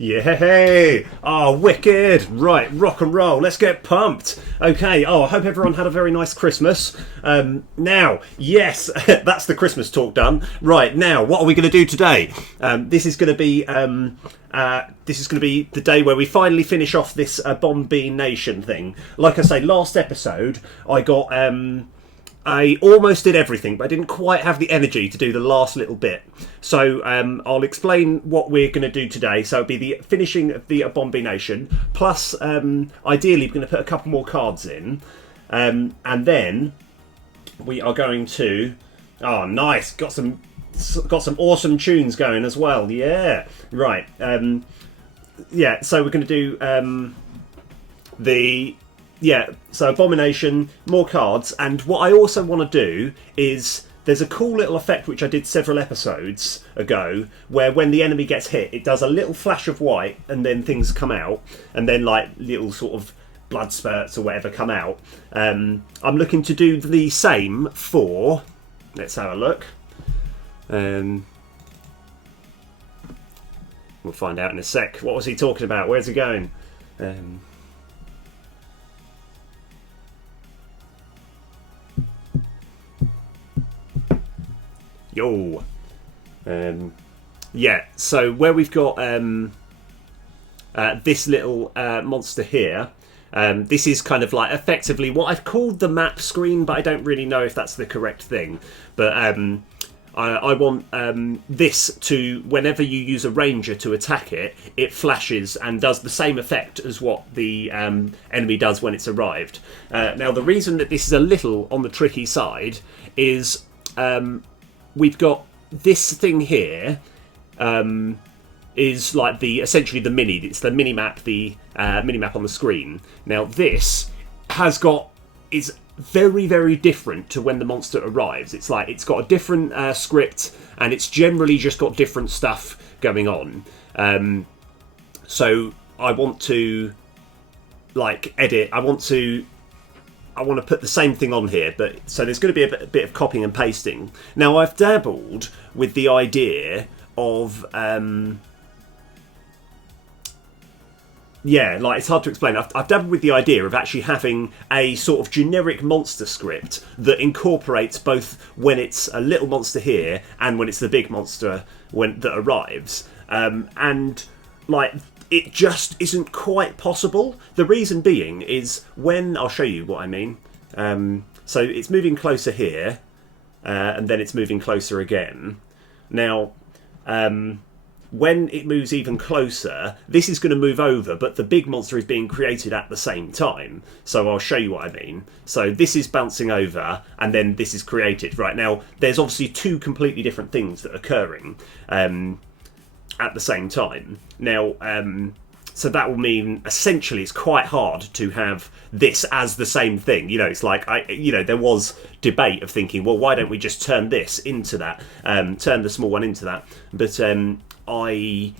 Yay! Oh, wicked! Right, rock and roll. Let's get pumped. Okay. Oh, I hope everyone had a very nice Christmas. Now, yes, that's the Christmas talk done. Right now, what are we going to do today? This is going to be the day where we finally finish off this AbomBEANation thing. Like I say, last episode I almost did everything, but I didn't quite have the energy to do the last little bit. So I'll explain what we're going to do today. So it'll be the finishing of the AbomBEANation, plus ideally we're going to put a couple more cards in. And then we are going to... Oh, nice! Got some awesome tunes going as well. Yeah! Right. Yeah, so we're going to do so AbomBEANation, more cards, and what I also want to do is there's a cool little effect which I did several episodes ago where when the enemy gets hit it does a little flash of white and then things come out and then like little sort of blood spurts or whatever come out. I'm looking to do the same for, let's have a look, we'll find out in a sec. What was he talking about? Where's he going? Yo, yeah. So where we've got this little monster here, this is kind of like effectively what I've called the map screen, but I don't really know if that's the correct thing. But I want this to, whenever you use a ranger to attack it, it flashes and does the same effect as what the enemy does when it's arrived. Now the reason that this is a little on the tricky side is we've got this thing here is like essentially the mini. It's the mini map, the mini map on the screen. Now this is very, very different to when the monster arrives. It's like it's got a different script, and it's generally just got different stuff going on. So I want to edit. I want to put the same thing on here, but so there's going to be a bit of copying and pasting. Now I've dabbled with the idea of it's hard to explain. I've dabbled with the idea of actually having a sort of generic monster script that incorporates both when it's a little monster here and when it's the big monster that arrives, and like it just isn't quite possible. The reason being is when I'll show you what I mean. So it's moving closer here, and then it's moving closer again. Now, when it moves even closer, this is going to move over, but the big monster is being created at the same time. So I'll show you what I mean. So this is bouncing over, and then this is created. Right, now, there's obviously two completely different things that are occurring at the same time. Now, so that will mean essentially it's quite hard to have this as the same thing. You know, it's like there was debate of thinking, well, why don't we just turn this into that, turn the small one into that? But I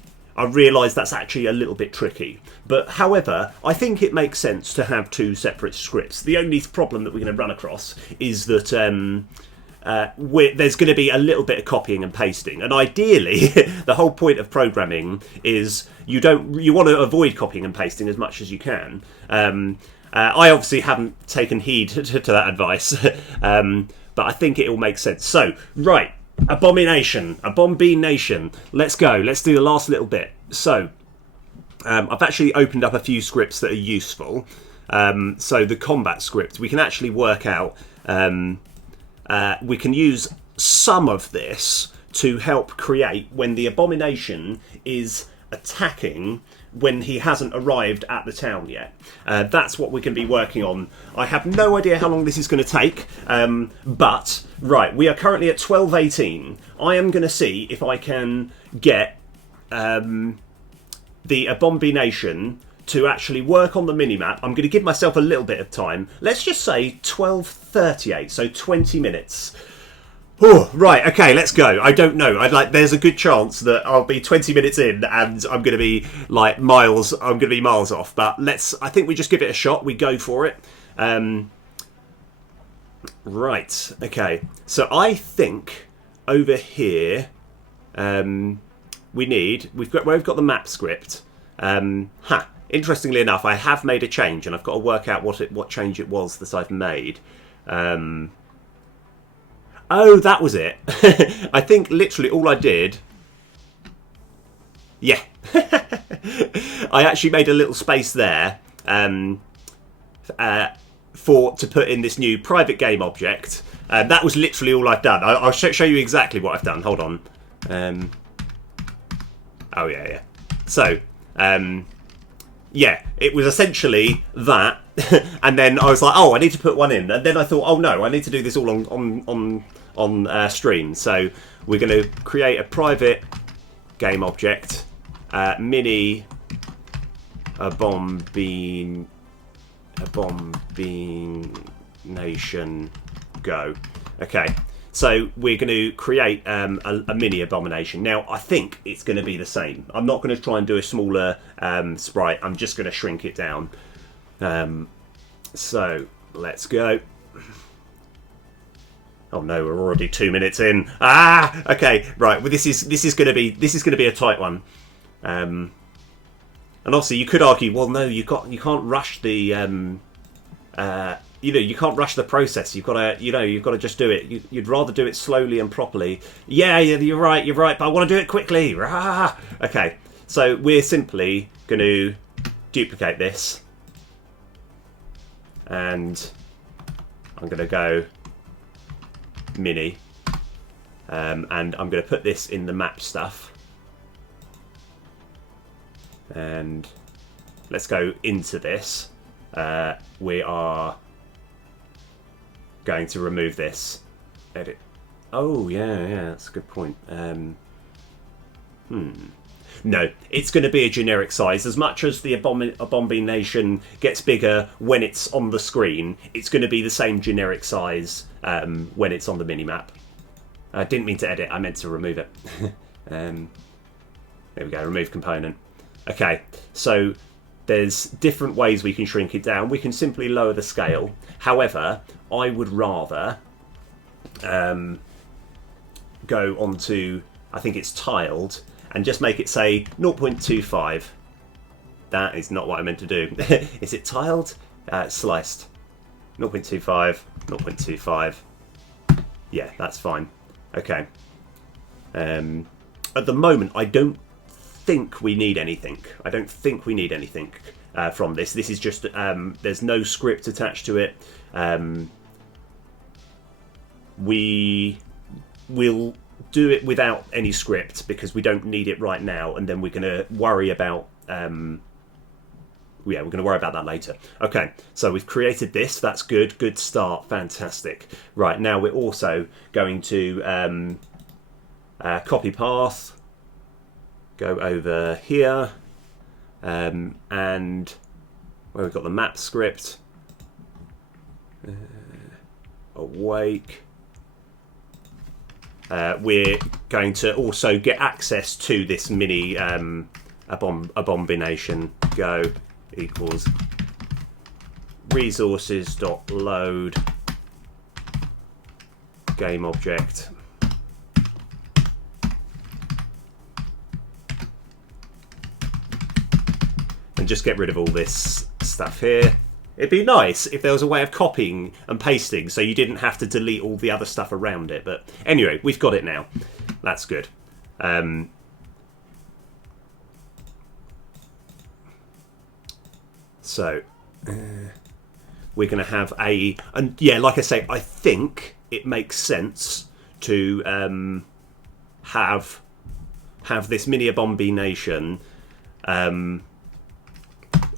realise that's actually a little bit tricky. But however, I think it makes sense to have two separate scripts. The only problem that we're going to run across is that there's going to be a little bit of copying and pasting, and ideally the whole point of programming is you want to avoid copying and pasting as much as you can. I obviously haven't taken heed to that advice, but I think it all makes sense. So right, AbomBEANation, let's go. Let's do the last little bit. So I've actually opened up a few scripts that are useful. So the combat script, we can actually work out. We can use some of this to help create when the AbomBEANation is attacking when he hasn't arrived at the town yet. That's what we're going to be working on. I have no idea how long this is going to take, but right, we are currently at 12:18. I am going to see if I can get the AbomBEANation to actually work on the minimap. I'm going to give myself a little bit of time. Let's just say 12:38, so 20 minutes. Oh, right, okay, let's go. I don't know. There's a good chance that I'll be 20 minutes in and I'm going to be miles off. But I think we just give it a shot. We go for it. Right, okay. So I think over here we've got the map script. Interestingly enough, I have made a change, and I've got to work out what change it was that I've made. Oh, that was it. I think literally all I did... Yeah. I actually made a little space there to put in this new private game object. That was literally all I've done. I'll show you exactly what I've done. Hold on. Oh, yeah. So, yeah, it was essentially that. And then I was like, oh, I need to put one in. And then I thought, oh, no, I need to do this all on stream. So we're going to create a private game object, mini AbomBEANation go. Okay, so we're going to create a mini abomination. Now, I think it's going to be the same. I'm not going to try and do a smaller sprite. I'm just going to shrink it down. So let's go. Oh no, we're already 2 minutes in. Okay, right. Well, this is going to be a tight one. And obviously, you could argue, well, no, you can't rush the you can't rush the process. You've got to just do it. You'd rather do it slowly and properly. Yeah, you're right. But I want to do it quickly. Okay, so we're simply going to duplicate this, and I'm going to go mini, and I'm going to put this in the map stuff, and let's go into this. We are going to remove this. Edit. Oh yeah, that's a good point. No, it's going to be a generic size. As much as the AbomBEANation gets bigger when it's on the screen, it's going to be the same generic size when it's on the minimap. I didn't mean to edit, I meant to remove it. There we go, remove component. Okay, so there's different ways we can shrink it down. We can simply lower the scale. However, I would rather go onto, I think it's tiled, and just make it say 0.25. That is not what I meant to do. Is it tiled? Sliced. 0.25, 0.25. Yeah, that's fine. Okay. At the moment, I don't think we need anything. From this. This is just, there's no script attached to it. We will do it without any script because we don't need it right now, and then we're going to worry about we're going to worry about that later. Okay, so we've created this. That's good start, fantastic. Right, now we're also going to copy path, go over here, and where we've got the map script, awake. We're going to also get access to this mini AbomBEANation go equals resources.load game object. And just get rid of all this stuff here. It'd be nice if there was a way of copying and pasting so you didn't have to delete all the other stuff around it. But anyway, we've got it now. That's good. So we're going to have and yeah, like I say, I think it makes sense to have this mini AbomBEANation.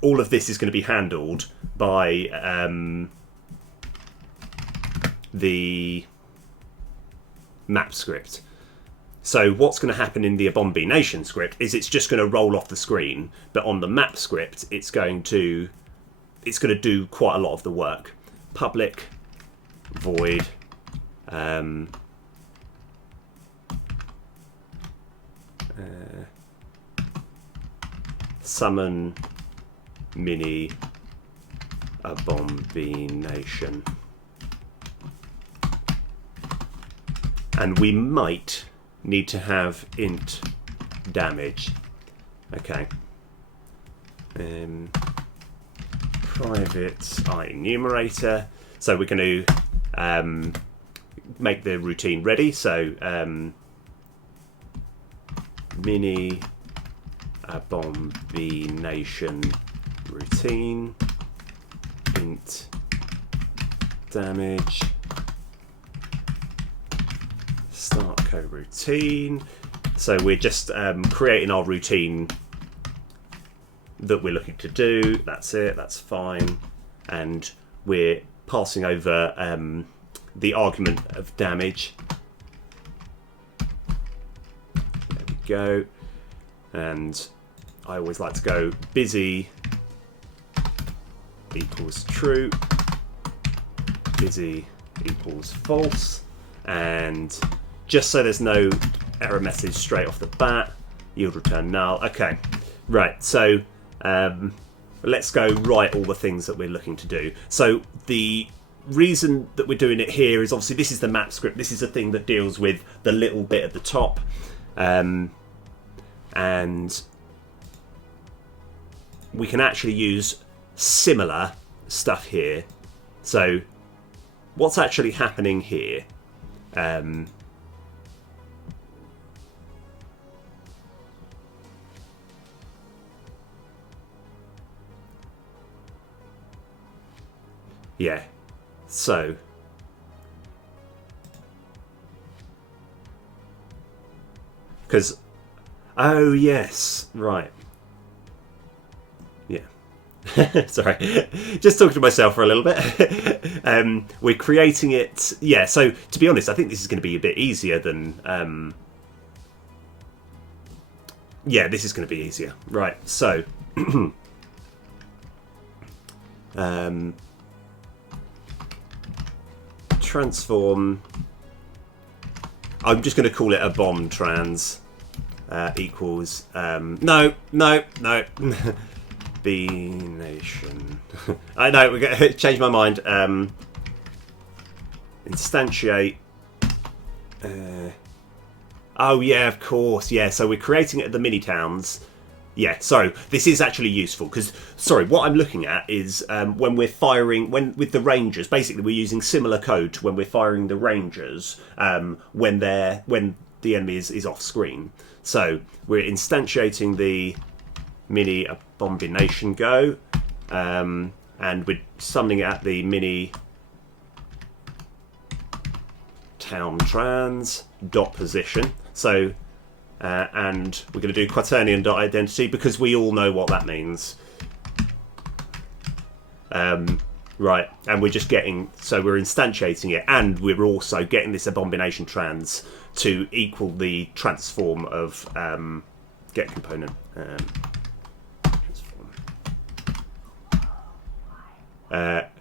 All of this is going to be handled by the map script. So what's going to happen in the AbomBEANation script is it's just going to roll off the screen, but on the map script it's going to do quite a lot of the work. Public void summon mini AbomBEANation, and we might need to have int damage. Okay, private enumerator. So we're going to make the routine ready. So mini AbomBEANation routine int damage start coroutine. So we're just creating our routine that we're looking to do. That's it, that's fine. And we're passing over the argument of damage. There we go. And I always like to go busy equals true, busy equals false, and just so there's no error message straight off the bat, yield return null. Okay, right, so let's go write all the things that we're looking to do. So the reason that we're doing it here is obviously this is the map script. This is the thing that deals with the little bit at the top, and we can actually use similar stuff here. So what's actually happening here? Yeah, so because oh yes, right, yeah. Sorry, just talking to myself for a little bit. We're creating it, yeah. So to be honest, I think this is going to be a bit easier than yeah, this is going to be easier, right? So transform, I'm just going to call it a bomb trans equals no BEANation. I know, we're going to change my mind. Instantiate. Oh yeah, of course, yeah. So we're creating it at the mini towns. Yeah, so this is actually useful because, sorry, what I'm looking at is when we're firing, with the Rangers, basically we're using similar code to when we're firing the Rangers when the enemy is off screen. So we're instantiating the mini AbomBEANation go, and we're summoning it at the mini town trans dot position. So and we're going to do quaternion dot identity because we all know what that means. Right, and we're just getting, so we're instantiating it, and we're also getting this AbomBEANation trans to equal the transform of get component. Transform.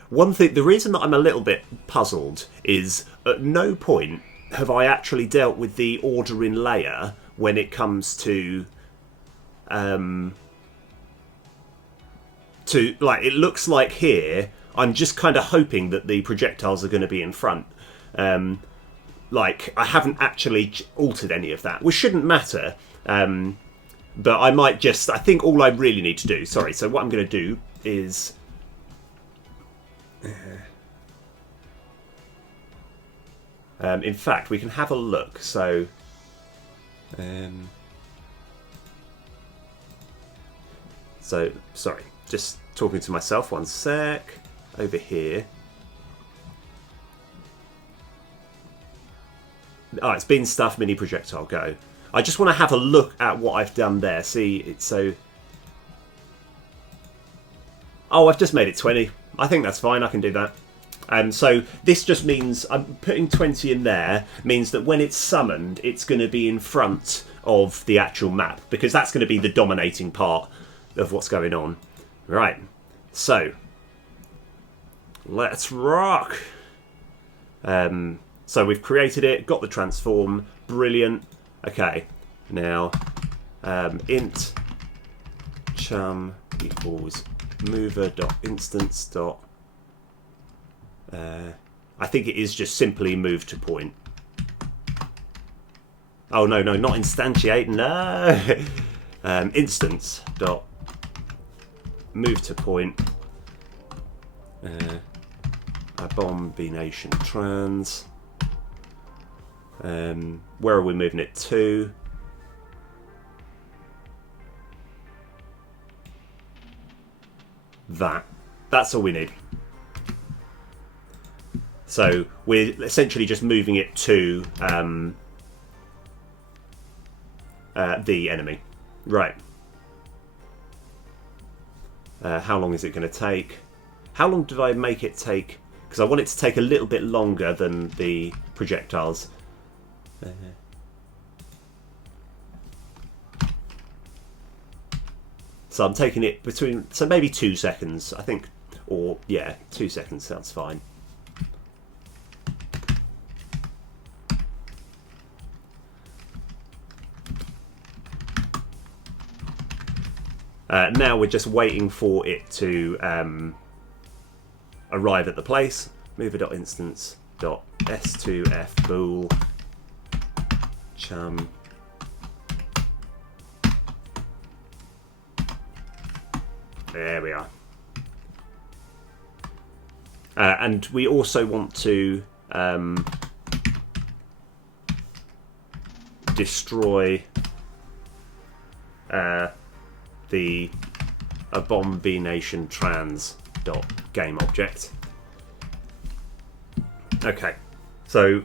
One thing, the reason that I'm a little bit puzzled is at no point have I actually dealt with the order in layer when it comes to like, it looks like here I'm just kind of hoping that the projectiles are going to be in front. Like, I haven't actually altered any of that, which shouldn't matter, but I might just, I think all I really need to do, sorry, so what I'm going to do is in fact, we can have a look. So, sorry, just talking to myself. One sec. Over here. Oh, it's been stuff. Mini projectile go. I just want to have a look at what I've done there. See, it's so. Oh, I've just made it 20. I think that's fine. I can do that. So this just means I'm putting 20 in there, means that when it's summoned, it's going to be in front of the actual map, because that's going to be the dominating part of what's going on. Right, so let's rock. So we've created it, got the transform, brilliant. Okay, now int chum equals mover.instance. I think it is just simply move to point. Oh no, not instantiate, no. Instance dot move to point. AbomBEANation trans. Where are we moving it to? That's all we need. So we're essentially just moving it to the enemy. Right. How long is it going to take? How long did I make it take? Because I want it to take a little bit longer than the projectiles. So I'm taking it between, so maybe 2 seconds, I think, or yeah, 2 seconds sounds fine. Now we're just waiting for it to arrive at the place. Mover.instance.s2f bool chum. There we are. And we also want to destroy the AbomBEANation trans.game object. Okay, so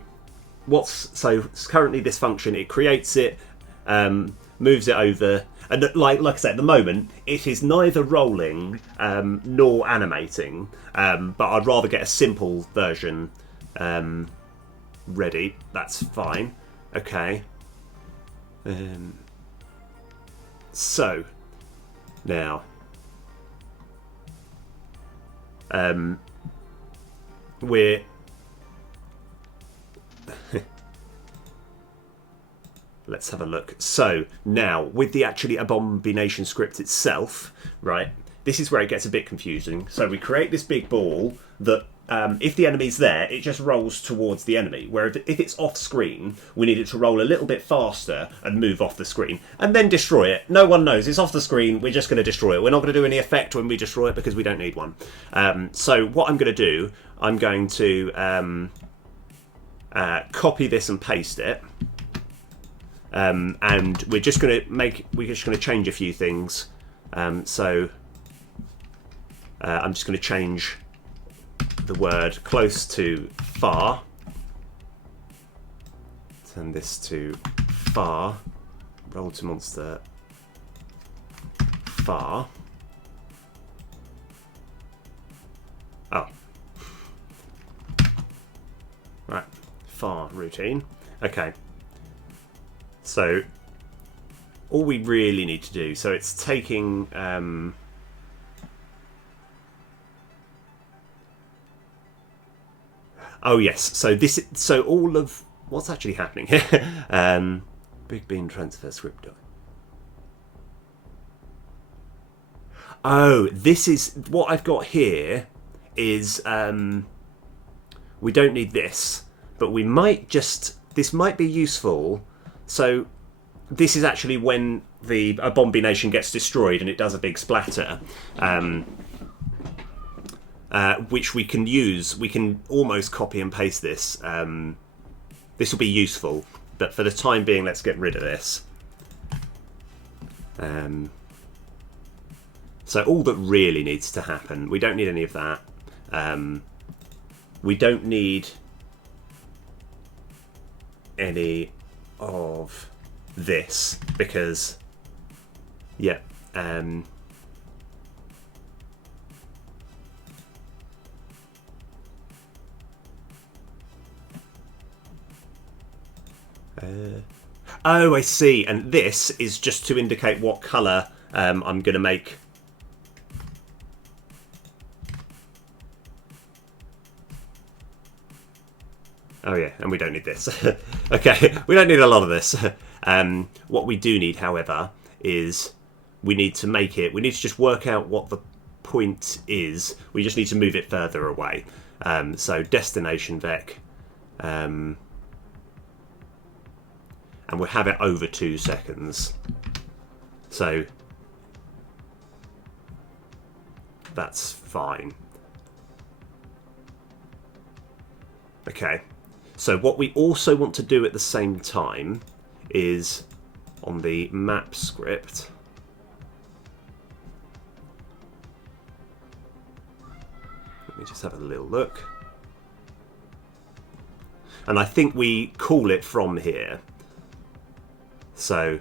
currently this function, it creates it, moves it over, and like I said, at the moment it is neither rolling nor animating, but I'd rather get a simple version ready. That's fine. Okay. So now we're let's have a look. So now with the actually AbomBEANation script itself, right, this is where it gets a bit confusing. So we create this big ball that if the enemy's there, it just rolls towards the enemy. Where if it's off screen, we need it to roll a little bit faster and move off the screen and then destroy it. No one knows it's off the screen. We're just going to destroy it. We're not going to do any effect when we destroy it because we don't need one. So what I'm going to do, I'm going to copy this and paste it. And we're just going to change a few things. So I'm just going to change the word close to far. Turn this to far. Roll to monster far. Oh. Right. Far routine. Okay. So all we really need to do, so it's taking oh yes, so all of what's actually happening here. Big bean transfer script. Oh, this is what I've got here is we don't need this, but we might just, this might be useful. So this is actually when the AbomBEANation gets destroyed and it does a big splatter, which we can use. We can almost copy and paste this. This will be useful, but for the time being, let's get rid of this. So all that really needs to happen, we don't need any of that. We don't need any of this because yeah oh, I see, and this is just to indicate what colour I'm going to make. Oh yeah, and we don't need this. Okay, we don't need a lot of this. What we do need, however, is we need to make it, we need to just work out what the point is. We just need to move it further away. So destination vec, and we'll have it over 2 seconds. So That's fine. Okay, so what we also want to do at the same time is on the map script, let me just have a little look. And I think we call it from here. So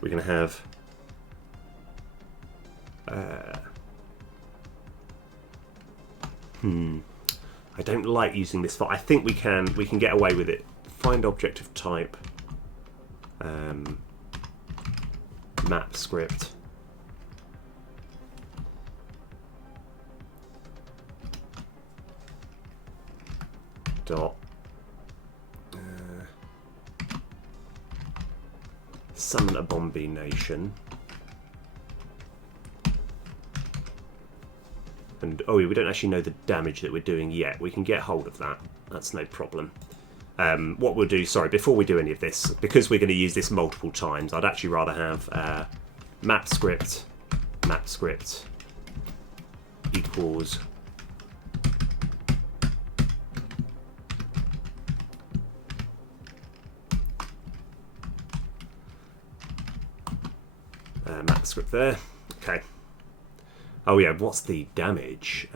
we're going to have I don't like using this file. I think we can get away with it. Find object of type, map script, dot summon AbomBEANation. And oh, we don't actually know the damage that we're doing yet. We can get hold of that. That's no problem. What we'll do, sorry, before we do any of this, because we're going to use this multiple times, I'd actually rather have map script equals map script there. Okay. Oh yeah, what's the damage?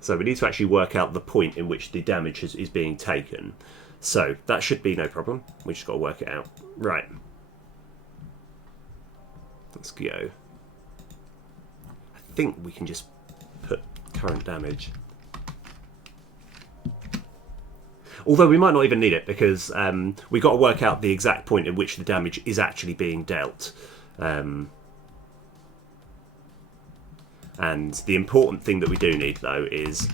So we need to actually work out the point in which the damage is being taken. So that should be no problem. We just got to work it out. Right. Let's go. I think we can just put current damage. Although we might not even need it, because we've got to work out the exact point in which the damage is actually being dealt. And the important thing that we do need, though, is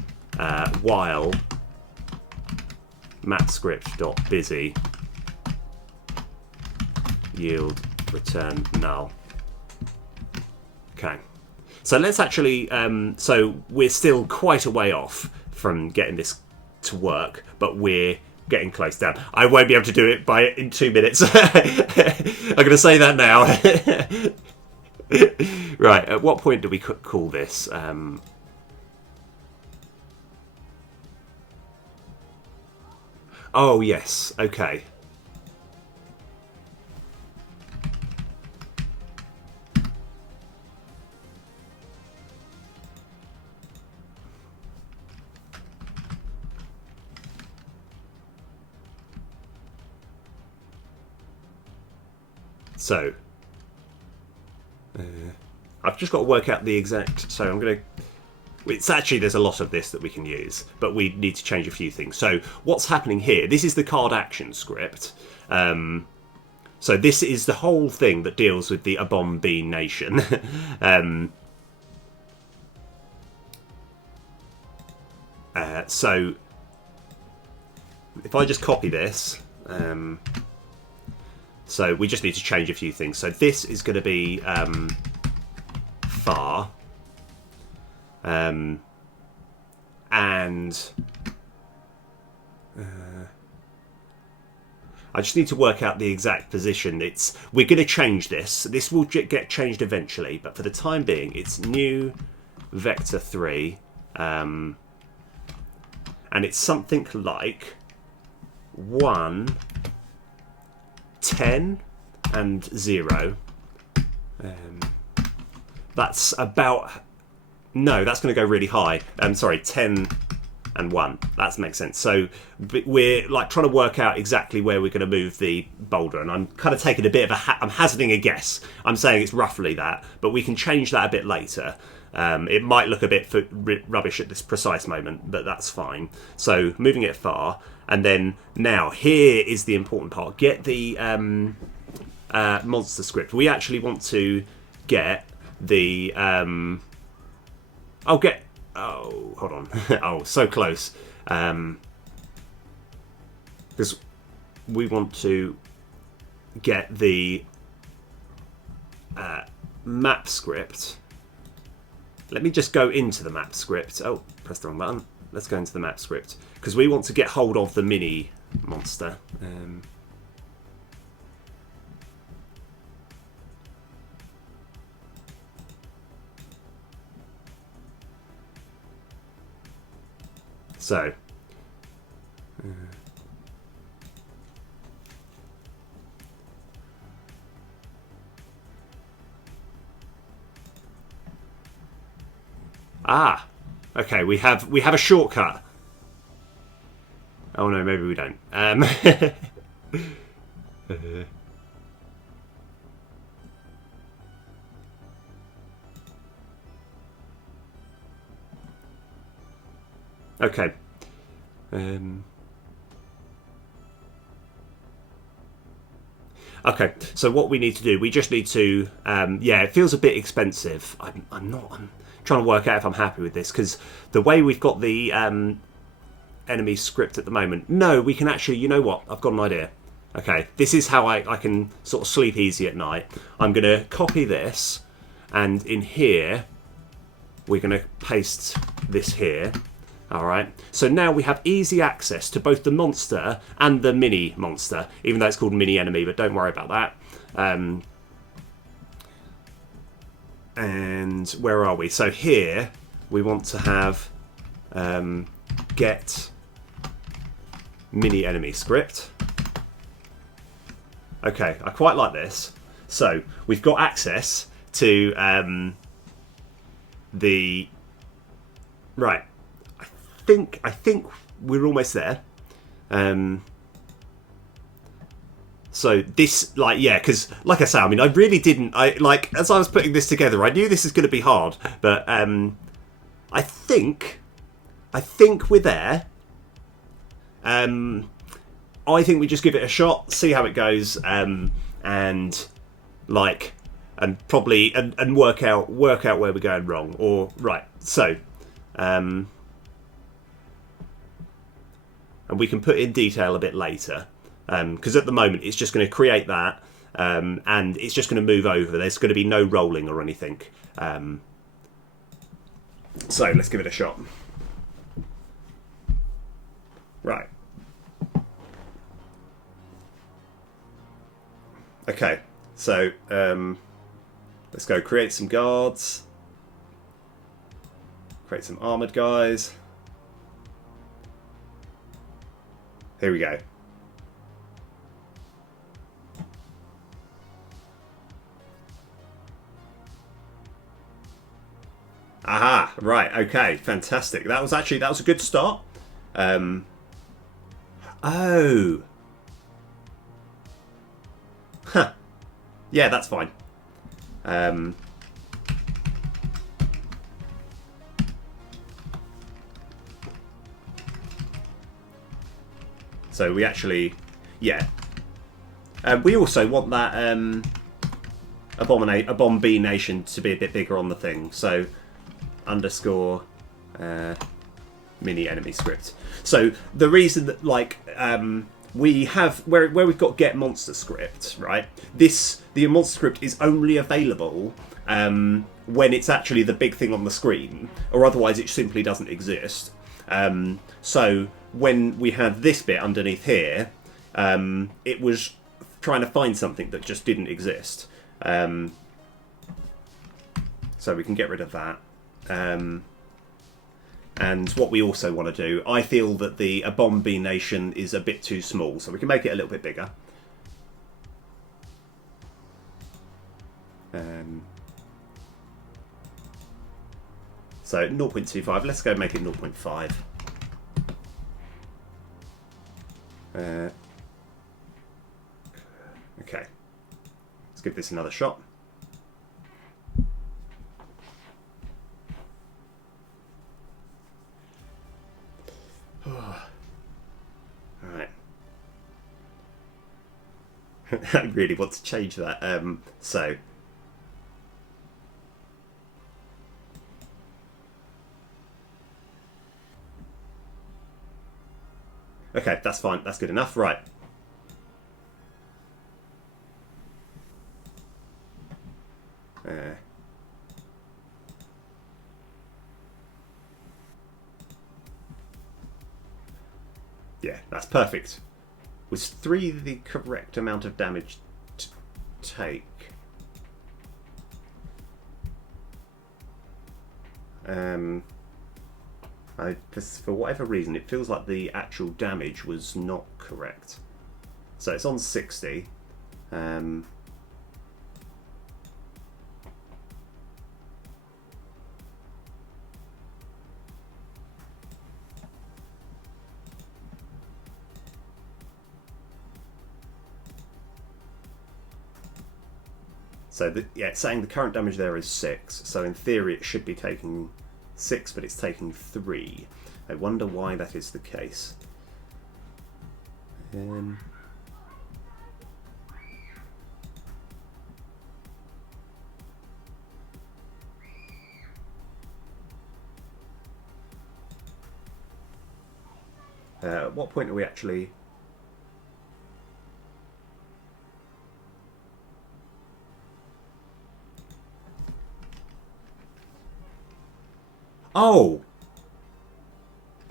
while mapscript.busy yield return null. Okay. So let's actually... so we're still quite a way off from getting this to work, but we're getting close down. I won't be able to do it in 2 minutes. I'm going to say that now. Right, at what point do we call this? Oh yes, okay. So, I've just got to work out the exact... So I'm going to... It's actually, there's a lot of this that we can use, but we need to change a few things. So what's happening here? This is the card action script. So this is the whole thing that deals with the AbomBEANation. So if I just copy this... so we just need to change a few things. So this is going to be far, and I just need to work out the exact position. We're going to change this. This will get changed eventually, but for the time being, it's new vector 3, and it's something like 1, 10 and 0. That's about... No, that's going to go really high. Sorry, 10 and 1. That makes sense. So we're like trying to work out exactly where we're going to move the boulder, and I'm kind of taking a bit of I'm hazarding a guess. I'm saying it's roughly that, but we can change that a bit later. It might look a bit rubbish at this precise moment, but that's fine. So moving it far, and then now here is the important part. Get the monster script. We actually want to get the... oh, hold on. Oh, so close. Because we want to get the map script let me just go into the map script. Oh, press the wrong button. Let's go into the map script because we want to get hold of the mini monster. So, okay, we have a shortcut. Oh no, maybe we don't. Okay. Okay, so what we need to do, we just need to, yeah, it feels a bit expensive. I'm trying to work out if I'm happy with this, because the way we've got the enemy script at the moment, no, we can actually, you know what, I've got an idea. Okay, this is how I can sort of sleep easy at night. I'm going to copy this, and in here, we're going to paste this here. Alright, so now we have easy access to both the monster and the mini monster, even though it's called mini enemy, but don't worry about that. And where are we? So here, we want to have get mini enemy script. Okay, I quite like this. So we've got access to the... Right. I think we're almost there. So this, like, yeah, because like I say, I mean, I really didn't. As I was putting this together, I knew this is going to be hard, but I think we're there. I think we just give it a shot, see how it goes, and probably work out where we're going wrong. Or right, so. And we can put in detail a bit later, because at the moment it's just going to create that, and it's just going to move over. There's going to be no rolling or anything. So let's give it a shot. Right. Okay, so let's go create some guards. Create some armoured guys. Here we go. Aha, right, okay, fantastic. That was a good start. Oh. Huh. Yeah, that's fine. So we actually, yeah. We also want that AbomBEANation to be a bit bigger on the thing. So underscore mini enemy script. So the reason that we have where we've got get monster script, right? The monster script is only available when it's actually the big thing on the screen, or otherwise it simply doesn't exist. So when we had this bit underneath here, it was trying to find something that just didn't exist. So we can get rid of that. And what we also want to do, I feel that the AbomBEANation is a bit too small, so we can make it a little bit bigger. So 0.25, let's go make it 0.5. Okay, let's give this another shot. Alright. I really want to change that. So. Okay, that's fine. That's good enough. Right. Yeah, that's perfect. Was 3 the correct amount of damage to take? For whatever reason, it feels like the actual damage was not correct. So it's on 60. So yeah, it's saying the current damage there is 6. So in theory, it should be taking 6, but it's taking 3. I wonder why that is the case. At what point are we actually...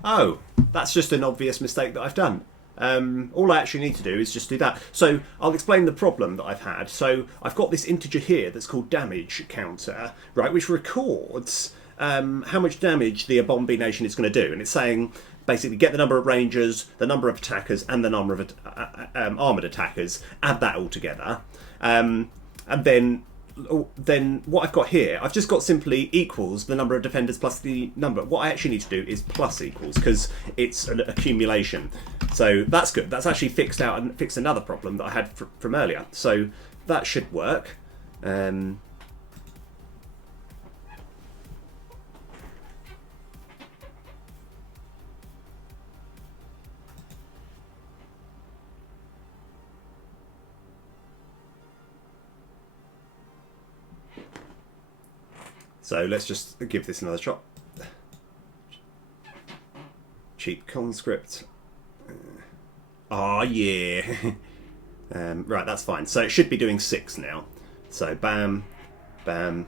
Oh, that's just an obvious mistake that I've done. All I actually need to do is just do that. So I'll explain the problem that I've had. So I've got this integer here that's called damage counter, right, which records how much damage the AbomBEANation is going to do. And it's saying, basically, get the number of rangers, the number of attackers, and the number of armoured attackers, add that all together. And then what I've got here, I've just got simply equals the number of defenders plus the number. What I actually need to do is plus equals, because it's an accumulation. So that's good. That's actually fixed out and fixed another problem that I had from earlier. So that should work. So let's just give this another shot. Cheap conscript. Oh yeah. Right, that's fine. So it should be doing 6 now. So bam, bam.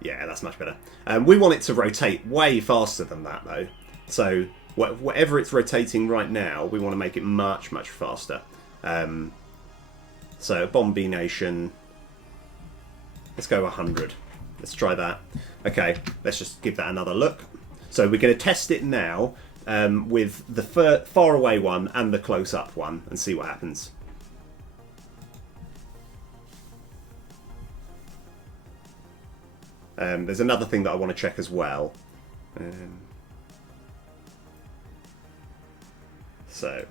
Yeah, that's much better. We want it to rotate way faster than that though. So whatever it's rotating right now, we want to make it much, much faster. So AbomBEANation. Let's go 100. Let's try that. Okay, let's just give that another look. So we're going to test it now with the far away one and the close up one and see what happens. There's another thing that I want to check as well. So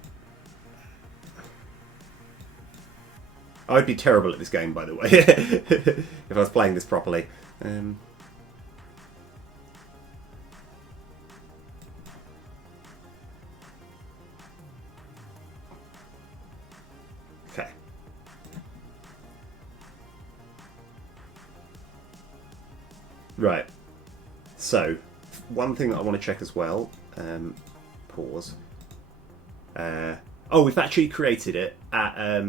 I'd be terrible at this game, by the way, if I was playing this properly. Okay. Right. So, one thing that I want to check as well. Pause. Oh, we've actually created it at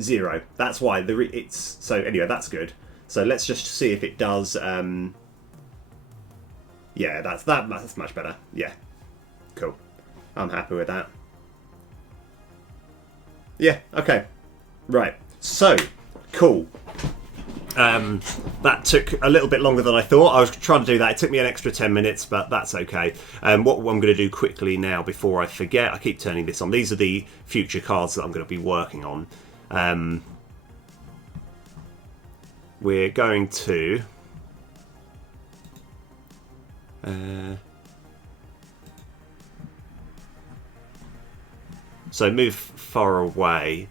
0. That's why it's so. Anyway, that's good. So let's just see if it does. Yeah, that's much better. Yeah, cool. I'm happy with that. Yeah. Okay. Right. So cool. That took a little bit longer than I thought. I was trying to do that. It took me an extra 10 minutes, but that's okay. What I'm going to do quickly now before I forget, I keep turning this on. These are the future cards that I'm going to be working on. We're going to so move far away.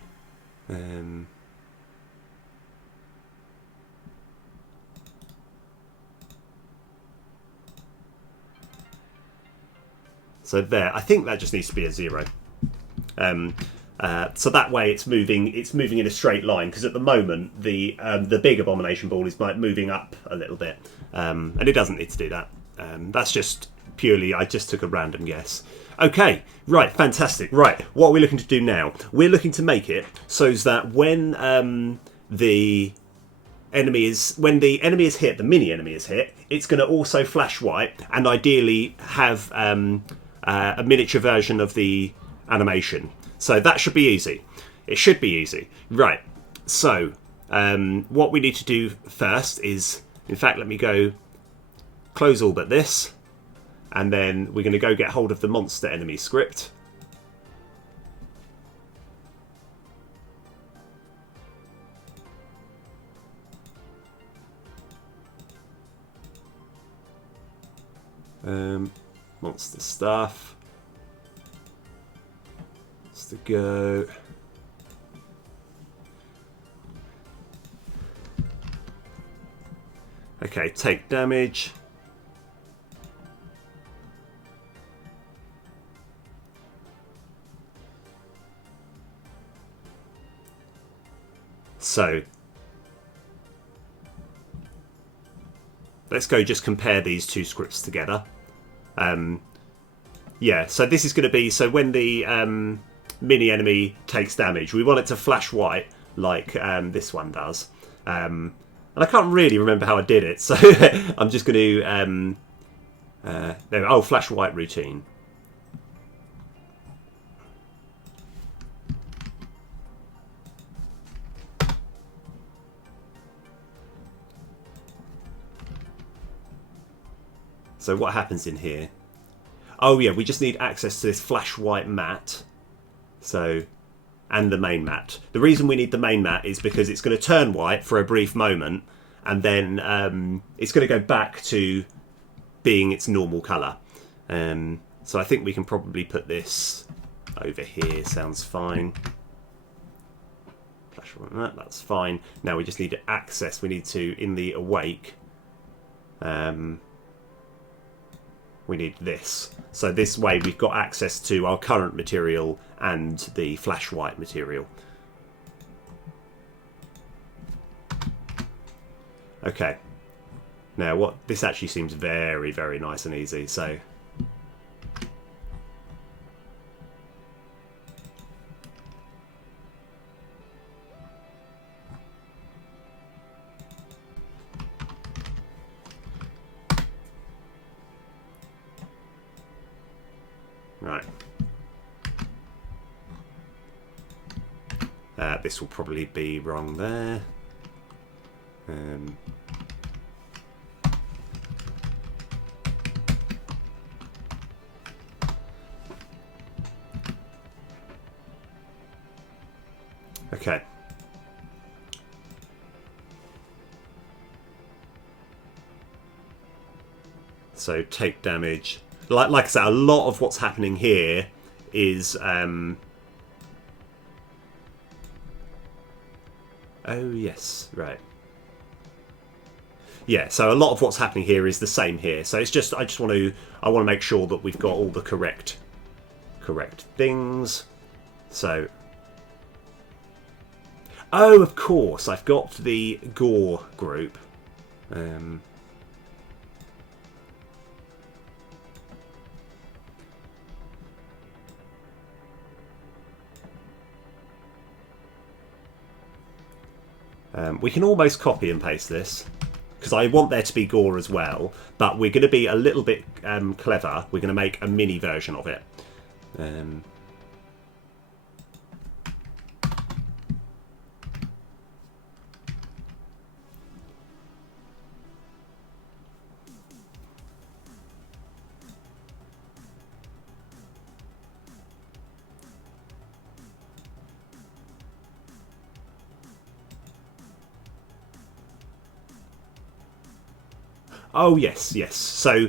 So there, I think that just needs to be a 0. So that way it's moving in a straight line, because at the moment the big AbomBEANation ball is like moving up a little bit, and it doesn't need to do that. That's just purely, I just took a random guess. Okay, right, fantastic. Right, what are we looking to do now? We're looking to make it so that when the enemy is when the enemy is hit, the mini enemy is hit, it's going to also flash white and ideally have a miniature version of the animation. So that should be easy. It should be easy. Right. So what we need to do first is, in fact, let me go close all but this, and then we're going to go get hold of the monster enemy script. Monster stuff. Let's to go. Okay, take damage. So let's go just compare these two scripts together. Yeah, so this is going to be, so when the mini enemy takes damage, we want it to flash white like this one does. And I can't really remember how I did it, so I'm just going to flash white routine. So what happens in here? Oh yeah, we just need access to this flash white mat. So, and the main mat. The reason we need the main mat is because it's going to turn white for a brief moment, and then it's going to go back to being its normal colour. So I think we can probably put this over here. Sounds fine. Flash white mat, that's fine. Now we just need access. We need to, in the awake, we need this. So this way we've got access to our current material and the flash white material. Okay. Now what this actually seems very, very nice and easy. So right. This will probably be wrong there. Okay. So take damage. Like I said, a lot of what's happening here is oh yes, right. Yeah, so a lot of what's happening here is the same here. So it's just I want to make sure that we've got all the correct things. So oh, of course, I've got the gore group. We can almost copy and paste this, because I want there to be gore as well, but we're going to be a little bit clever. We're going to make a mini version of it. Oh yes, yes. So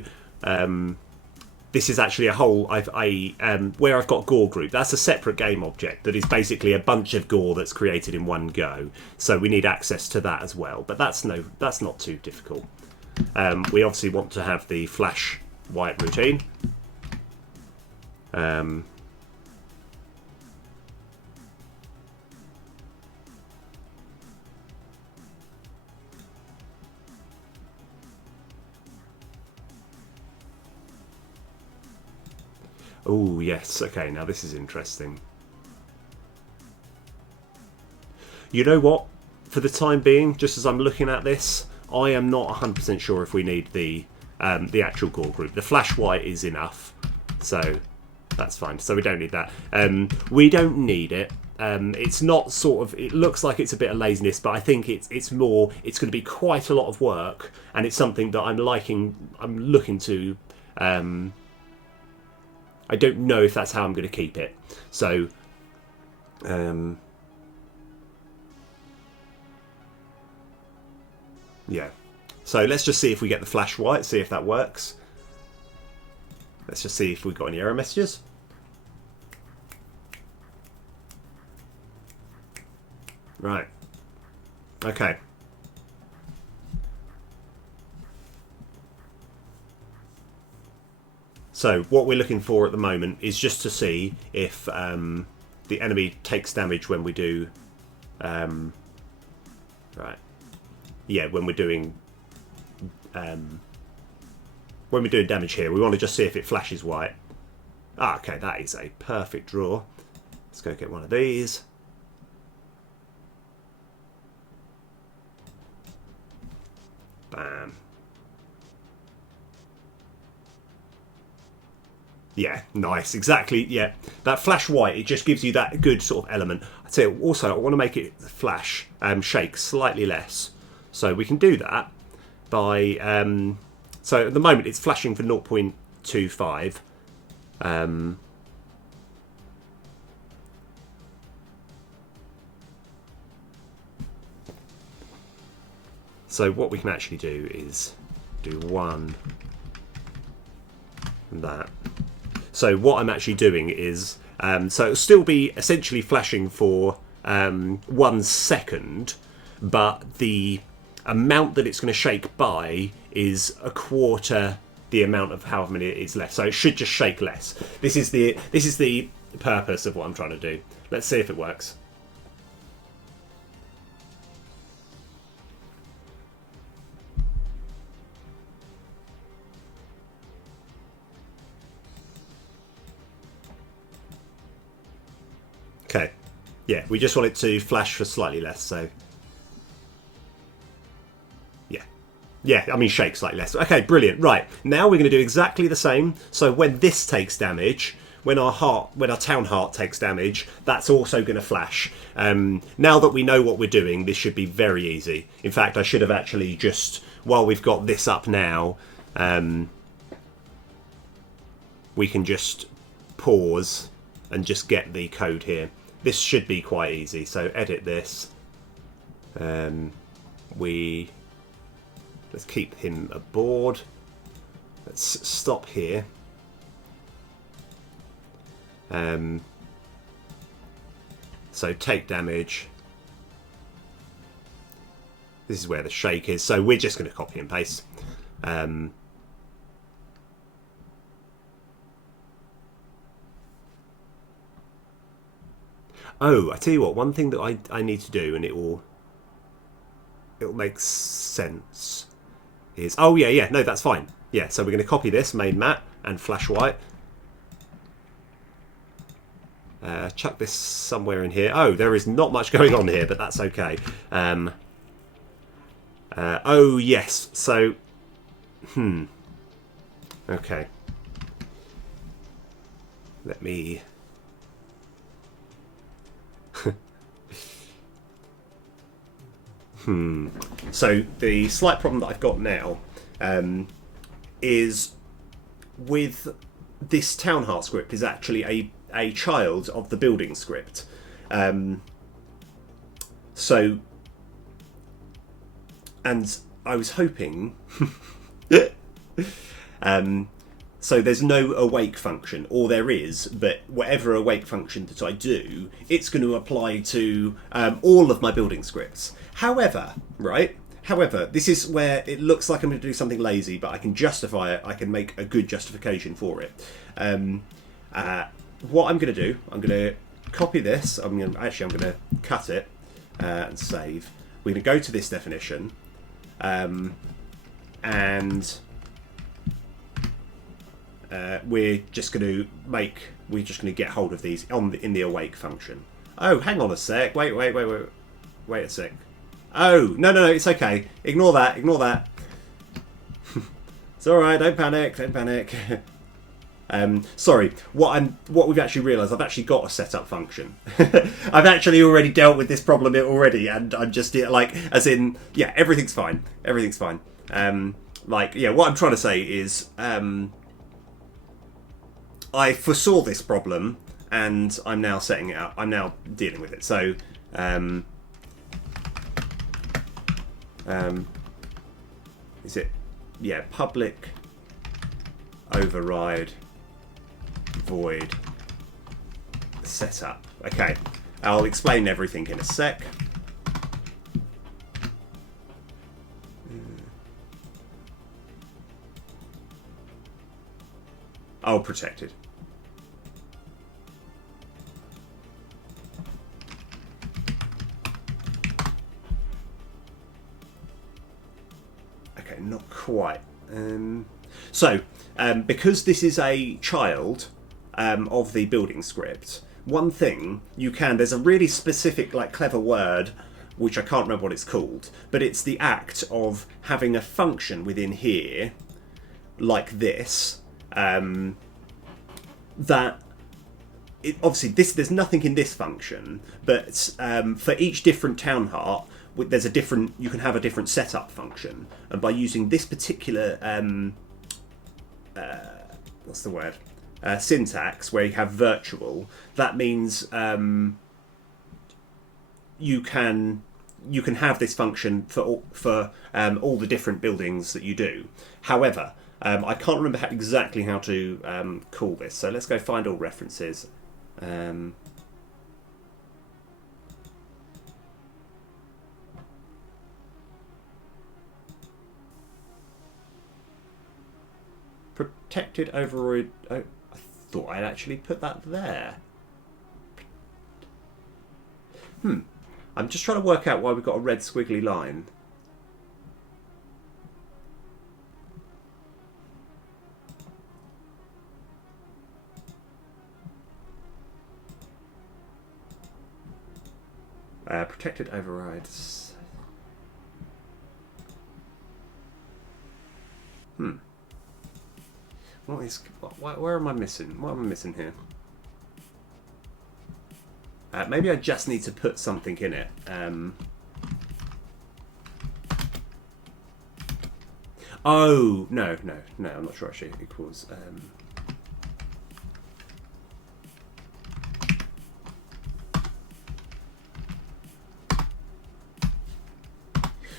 this is actually a whole. Where I've got gore group. That's a separate game object that is basically a bunch of gore that's created in one go. So we need access to that as well. But that's not too difficult. We obviously want to have the flash white routine. Oh, yes. Okay, now this is interesting. You know what? for the time being, just as I'm looking at this, I am not 100% sure if we need the actual core group. The flash white is enough, so that's fine. So we don't need that. We don't need it. It's not sort of. It looks like it's a bit of laziness, but I think it's more. It's going to be quite a lot of work, and it's something that I'm liking. I'm looking to. I don't know if that's how I'm going to keep it. So. Yeah. So let's just see if we get the flash white. See if that works. Let's just see if we've got any error messages. Right. Okay. So what we're looking for at the moment is just to see if the enemy takes damage when we do... right. Yeah, when we're doing... when we're doing damage here, we want to just see if it flashes white. Ah, okay, that is a perfect draw. Let's go get one of these. Bam. Yeah, nice. Exactly, yeah. That flash white, it just gives you that good sort of element. I'd say also, I want to make it flash, shake slightly less. So we can do that by... so at the moment, it's flashing for 0.25. So what we can actually do is do one, that. So what I'm actually doing is, so it'll still be essentially flashing for 1 second, but the amount that it's going to shake by is a quarter the amount of however many it is left. So it should just shake less. This is the purpose of what I'm trying to do. Let's see if it works. Okay, yeah, we just want it to flash for slightly less, so... Yeah, I mean shake slightly less. Okay, brilliant. Right, now we're going to do exactly the same. So when this takes damage, when our town heart takes damage, that's also going to flash. Now that we know what we're doing, this should be very easy. In fact, I should have actually just, while we've got this up now, we can just pause and just get the code here. This should be quite easy. So edit this. Let's keep him aboard. Let's stop here. So take damage. This is where the shake is. So we're just going to copy and paste. Oh, I tell you what. One thing that I need to do, and it'll make sense. Is, oh yeah, no, that's fine. Yeah, so we're going to copy this main mat and flash white. Chuck this somewhere in here. Oh, there is not much going on here, but that's okay. Oh yes, so okay. Let me So the slight problem that I've got now is with this town heart script is actually a child of the building script. So, and I was hoping so there's no awake function, or there is, but whatever awake function that I do, it's going to apply to all of my building scripts. However, this is where it looks like I'm going to do something lazy, but I can justify it. I can make a good justification for it. What I'm going to do, I'm going to copy this. I'm going to cut it and save. We're going to go to this definition, and we're just going to get hold of these in the awake function. Oh, hang on a sec. Wait a sec. Oh, no, it's okay. Ignore that, ignore that. It's alright, don't panic, don't panic. Sorry, what we've actually realised, I've actually got a setup function. I've actually already dealt with this problem already, and I'm just like, as in, yeah, everything's fine. Everything's fine. Like, yeah, what I'm trying to say is, I foresaw this problem, and I'm now setting it up. I'm now dealing with it. So, is it, yeah, public override void setup. Okay, I'll explain everything in a sec. Oh, protected. Okay, not quite. Because this is a child of the building script, one thing you can, there's a really specific, like, clever word, which I can't remember what it's called, but it's the act of having a function within here, like this, that obviously there's nothing in this function, but for each different town heart, there's a different, you can have a different setup function, and by using this particular what's the word, syntax, where you have virtual, that means you can have this function for all the different buildings that you do. However, I can't remember exactly how to call this, so let's go find all references. Protected override. Oh, I thought I'd actually put that there. I'm just trying to work out why we've got a red squiggly line. Protected overrides. Where am I missing? What am I missing here? Maybe I just need to put something in it. Oh, no, I'm not sure actually. Equals.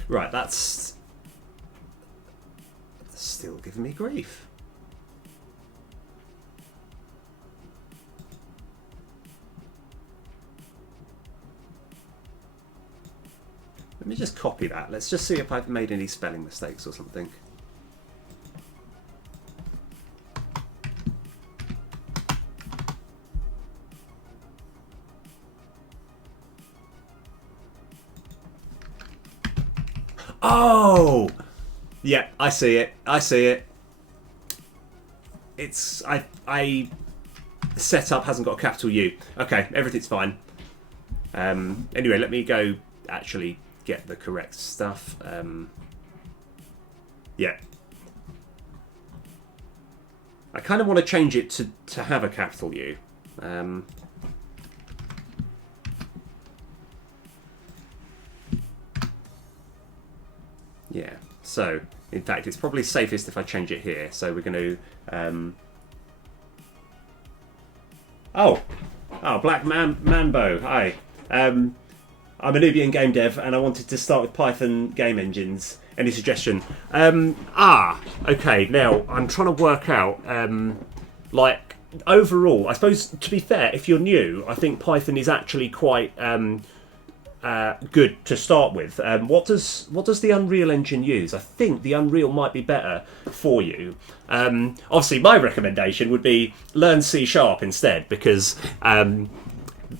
Right, that's still giving me grief. Let me just copy that. Let's just see if I've made any spelling mistakes or something. Oh! Yeah, I see it. I see it. It's... I setup hasn't got a capital U. Okay, everything's fine. Anyway, let me go actually get the correct stuff. Yeah. I kind of want to change it to have a capital U. Yeah, so in fact it's probably safest if I change it here. So we're going to oh, Black Manbo, hi. I'm a Nubian game dev and I wanted to start with Python game engines. Any suggestion? Okay, now I'm trying to work out like overall, I suppose, to be fair, if you're new, I think Python is actually quite good to start with. What does the Unreal Engine use? I think the Unreal might be better for you. Obviously, my recommendation would be learn C# instead, because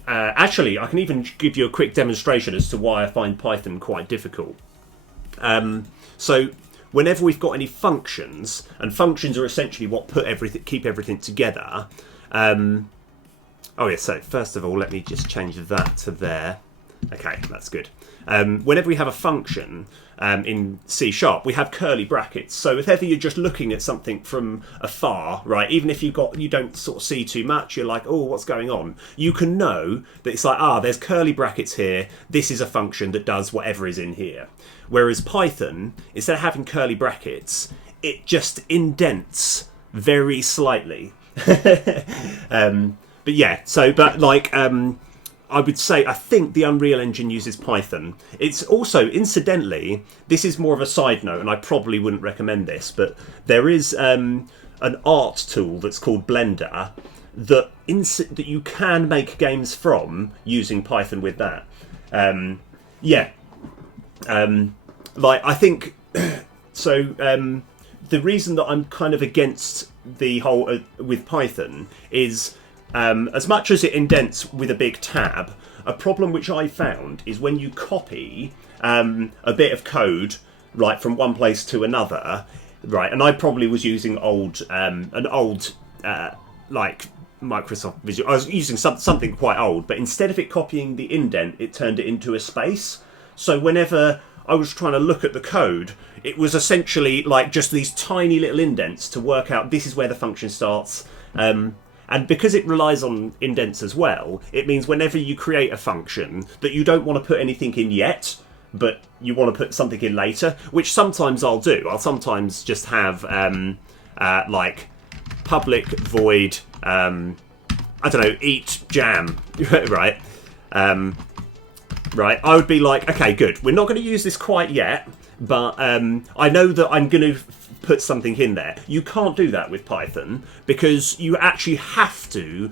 actually, I can even give you a quick demonstration as to why I find Python quite difficult. So whenever we've got any functions, and functions are essentially what keep everything together. Oh yeah. So first of all, let me just change that to there. Okay, that's good. Whenever we have a function in C#, we have curly brackets. So if ever you're just looking at something from afar, right, even if you don't sort of see too much, you're like, oh, what's going on? You can know that it's like, there's curly brackets here. This is a function that does whatever is in here. Whereas Python, instead of having curly brackets, it just indents very slightly. But yeah, I would say I think the Unreal Engine uses Python. It's also, incidentally, this is more of a side note, and I probably wouldn't recommend this, but there is an art tool that's called Blender that you can make games from using Python with that. I think so. The reason that I'm kind of against the whole with Python is, as much as it indents with a big tab, a problem which I found is when you copy a bit of code right from one place to another, right? And I probably was using an old Microsoft Visual. I was using something quite old, but instead of it copying the indent, it turned it into a space. So whenever I was trying to look at the code, it was essentially like just these tiny little indents to work out this is where the function starts. And because it relies on indents as well, it means whenever you create a function that you don't want to put anything in yet, but you want to put something in later, which sometimes I'll do. I'll sometimes just have public void, eat jam, right? Right, I would be like, okay, good. We're not going to use this quite yet, but I know that I'm going to put something in there. You can't do that with Python because you actually have to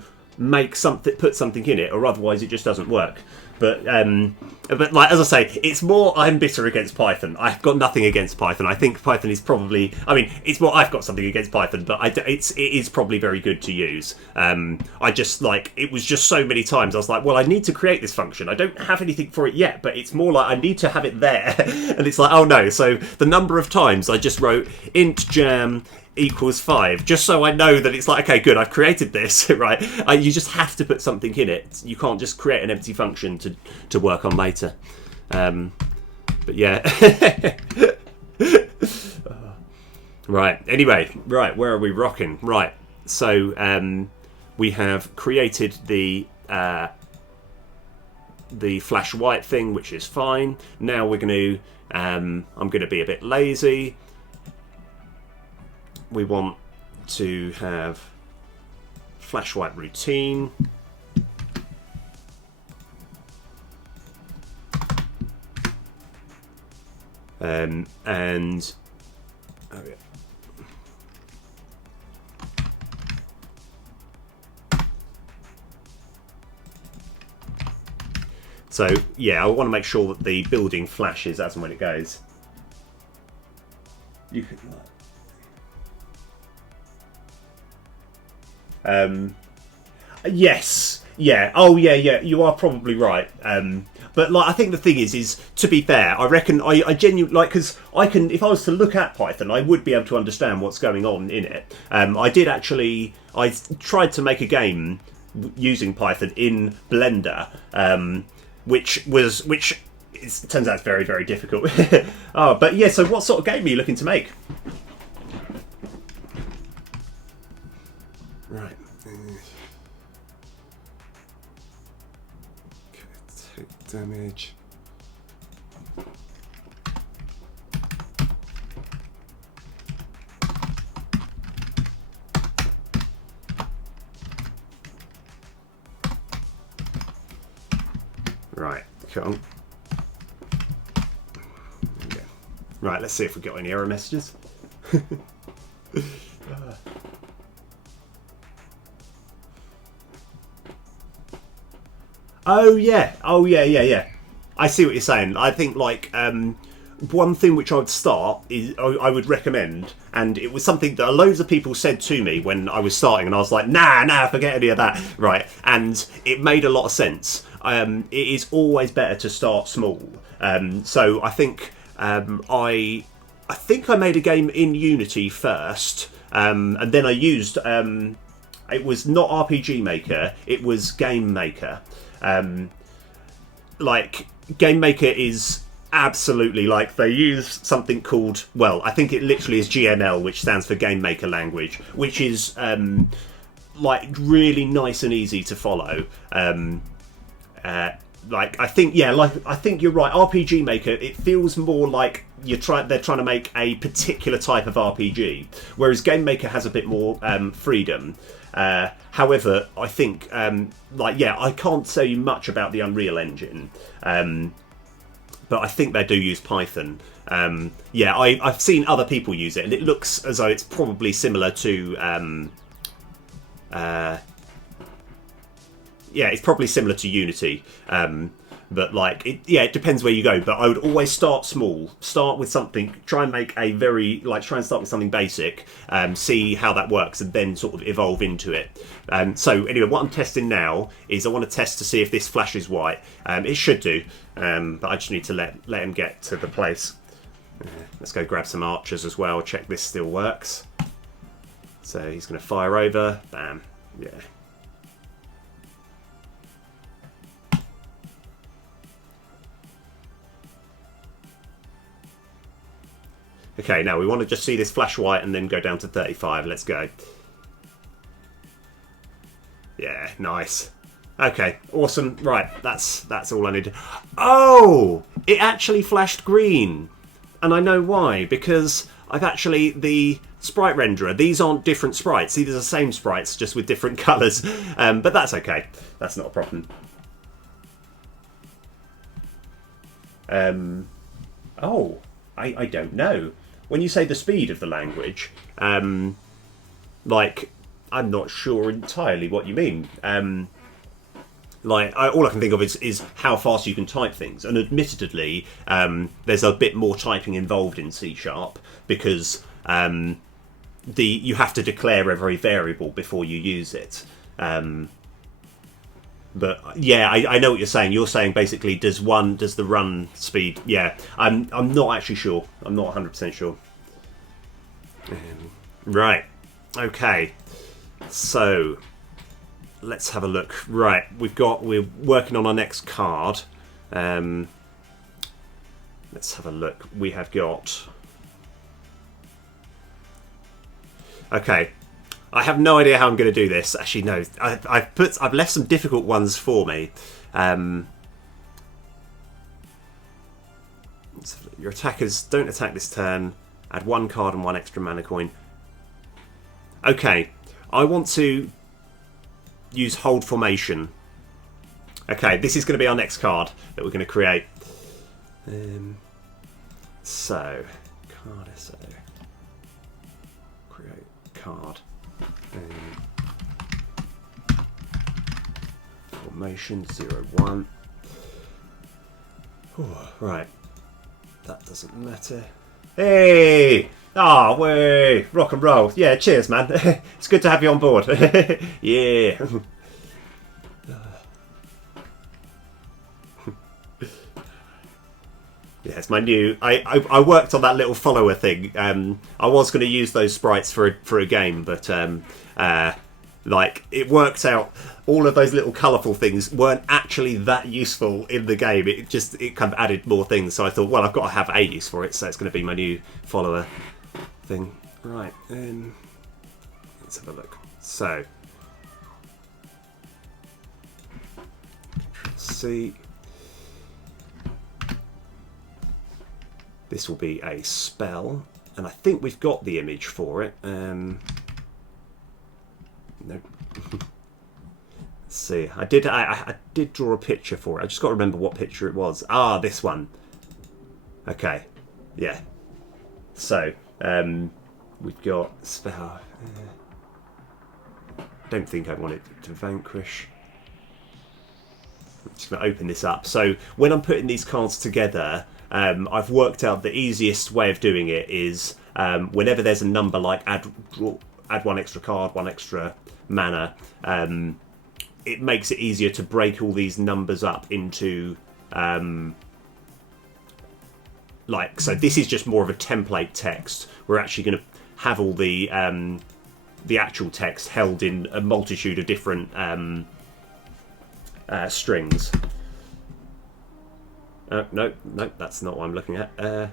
put something in it, or otherwise it just doesn't work. But as I say, it's more I'm bitter against Python. I've got nothing against Python. I think Python is probably, it's more I've got something against Python, but it is probably very good to use. I just it was just so many times I was like, well, I need to create this function. I don't have anything for it yet, but it's more like I need to have it there. And it's like, oh no. So the number of times I just wrote int jam equals 5, just so I know that it's like, okay, good, I've created this, right? You just have to put something in it. You can't just create an empty function to work on later. But yeah. Right, anyway, right, where are we rocking? Right, so we have created the flash white thing, which is fine. Now we're going to, I'm going to be a bit lazy. We want to have flash white routine. And so yeah, I want to make sure that the building flashes as and when it goes. You could. Yes, yeah, oh yeah, you are probably right. But I think the thing is to be fair, I reckon I genuinely because I can, if I was to look at Python, I would be able to understand what's going on in it. I tried to make a game using Python in Blender, which it turns out it's very, very difficult. But yeah, so what sort of game are you looking to make? Right. Okay, take damage. Right, cool. Okay. Right, let's see if we got any error messages. Oh yeah. I see what you're saying. I think one thing which I would start is I would recommend, and it was something that loads of people said to me when I was starting, and I was like, nah, forget any of that, right? And it made a lot of sense. It is always better to start small. So I think I made a game in Unity first, and then I used it was not RPG Maker, it was Game Maker. like Game Maker is absolutely like they use something called, well, I think it literally is GML, which stands for Game Maker Language, which is like really nice and easy to follow. Like I think you're right. RPG Maker, it feels more like they're trying to make a particular type of RPG, whereas Game Maker has a bit more freedom. However, I think I can't tell you much about the Unreal Engine, but I think they do use Python. I've seen other people use it, and it looks as though it's probably similar to. It's probably similar to Unity, but like it depends where you go. But I would always start small, start with something, try and start with something basic, see how that works, and then sort of evolve into it. So anyway, what I'm testing now is I want to test to see if this flashes white. It should do, but I just need to let him get to the place. Let's go grab some archers as well. Check this still works. So he's going to fire over. Bam. Yeah. Okay, now we want to just see this flash white and then go down to 35. Let's go. Yeah, nice. Okay, awesome. Right, that's all I need. Oh! It actually flashed green. And I know why. Because the sprite renderer, these aren't different sprites. These are the same sprites, just with different colours. But that's okay. That's not a problem. I don't know. When you say the speed of the language, I'm not sure entirely what you mean. All I can think of is how fast you can type things. And admittedly, there's a bit more typing involved in C# because you have to declare every variable before you use it. But yeah, I know what you're saying. You're saying basically, does the run speed? Yeah, I'm not actually sure. I'm not 100% sure. Right. Okay. So let's have a look. Right, we're working on our next card. Let's have a look. We have got. Okay. I have no idea how I'm going to do this. Actually, no. I've left some difficult ones for me. Your attackers don't attack this turn. Add one card and one extra mana coin. Okay, I want to use hold formation. Okay, this is going to be our next card that we're going to create. So, card SO. Create card. Formation 0-1. Right, that doesn't matter. Hey! Ah, way! Rock and roll. Yeah, cheers, man. It's good to have you on board. Yeah. Yeah, it's my new. I worked on that little follower thing. I was going to use those sprites for a game, but it worked out. All of those little colourful things weren't actually that useful in the game. It kind of added more things. So I thought, well, I've got to have a use for it. So it's going to be my new follower thing. Right. Let's have a look. So, C. This will be a spell, and I think we've got the image for it. No. Let's see. I did draw a picture for it. I just got to remember what picture it was. Ah, this one. Okay. Yeah. So, we've got spell. Don't think I want it to vanquish. I'm just going to open this up. So, when I'm putting these cards together, I've worked out the easiest way of doing it is whenever there's a number like add one extra card, one extra mana, it makes it easier to break all these numbers up into so this is just more of a template text. We're actually going to have all the actual text held in a multitude of different strings. No, that's not what I'm looking at.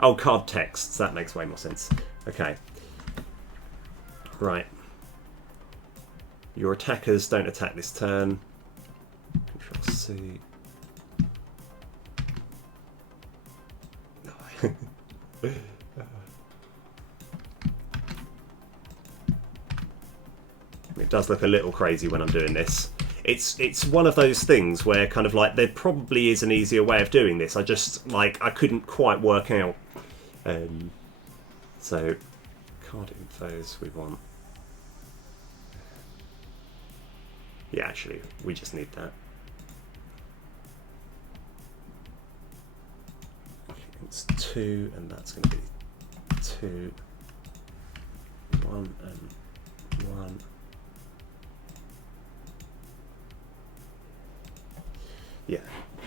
Oh, card texts. That makes way more sense. Okay. Right. Your attackers don't attack this turn. Control C. It does look a little crazy when I'm doing this. It's one of those things where kind of like there probably is an easier way of doing this. I just like I couldn't quite work out. So card infos we want. Yeah, actually, we just need that. It's 2, and that's going to be 2, 1, and 1. Yeah,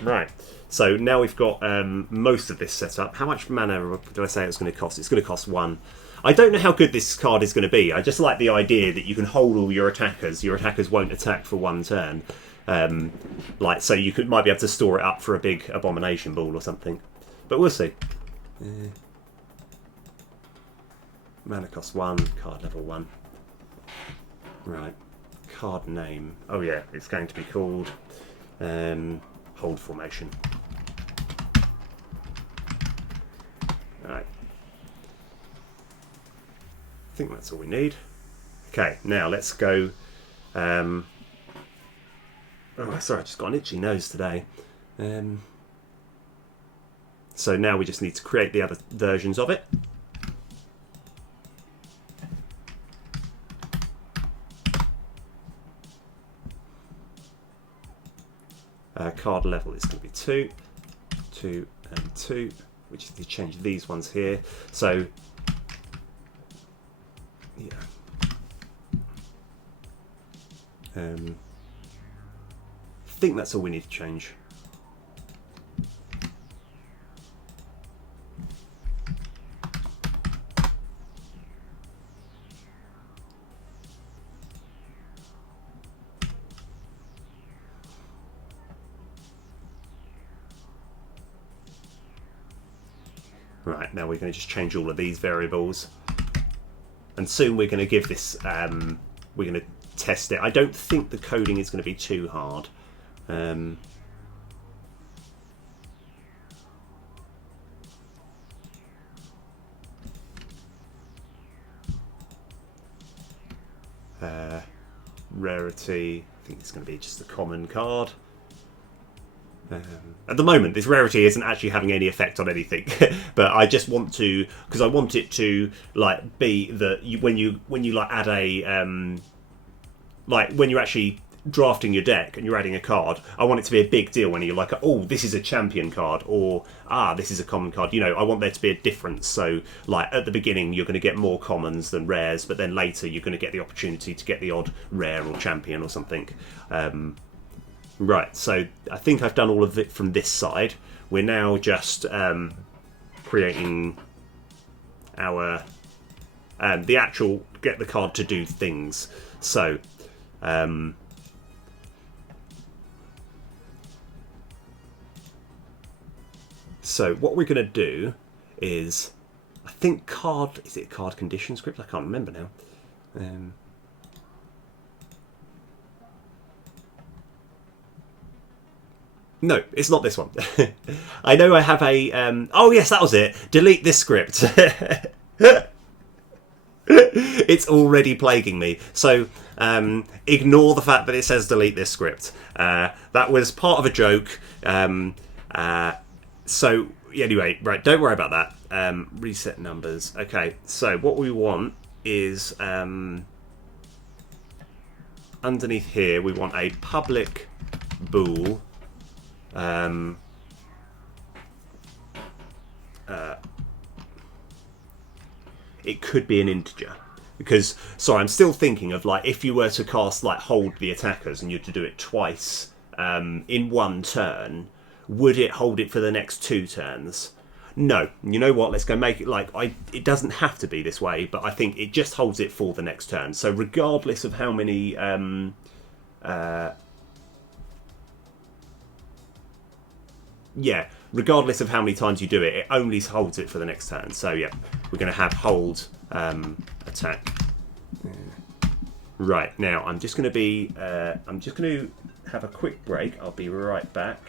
right. So now we've got most of this set up. How much mana did I say it was going to cost? It's going to cost 1. I don't know how good this card is going to be. I just like the idea that you can hold all your attackers. Your attackers won't attack for 1 turn. So you might be able to store it up for a big Abomination ball or something. But we'll see. Mana cost 1, card level 1. Right. Card name. Oh yeah, it's going to be called Hold Formation. Right. I think that's all we need. Okay, now let's go. Oh, sorry, I just got an itchy nose today. So now we just need to create the other versions of it. Card level is going to be 2, 2, and 2. We just need to change these ones here. So, yeah. I think that's all we need to change. Right, now we're going to just change all of these variables. And soon we're going to give this, we're going to test it. I don't think the coding is going to be too hard. Rarity, I think it's going to be just a common card. At the moment, this rarity isn't actually having any effect on anything, but I just want to, because I want it to like be that when you like add a like when you're actually drafting your deck and you're adding a card, I want it to be a big deal when you're like, oh, this is a champion card, or this is a common card. You know, I want there to be a difference. So like at the beginning, you're going to get more commons than rares, but then later you're going to get the opportunity to get the odd rare or champion or something. Right, so I think I've done all of it from this side. We're now just creating our the actual get the card to do things. So so what we're going to do is, I think is it card condition script? I can't remember now. No, it's not this one. I know I have a... oh, yes, that was it. Delete this script. It's already plaguing me. So, ignore the fact that it says delete this script. That was part of a joke. So, anyway, right, don't worry about that. Reset numbers. Okay, so what we want is... underneath here, we want a public bool... it could be an integer, because sorry, I'm still thinking of like if you were to cast like hold the attackers and you had to do it twice in 1 turn, would it hold it for the next 2 turns? No. You know what, let's go make it like it doesn't have to be this way, but I think it just holds it for the next turn. So regardless of how many yeah, regardless of how many times you do it, it only holds it for the next turn. So yeah, we're going to have hold attack. Right, now I'm just going to be have a quick break. I'll be right back.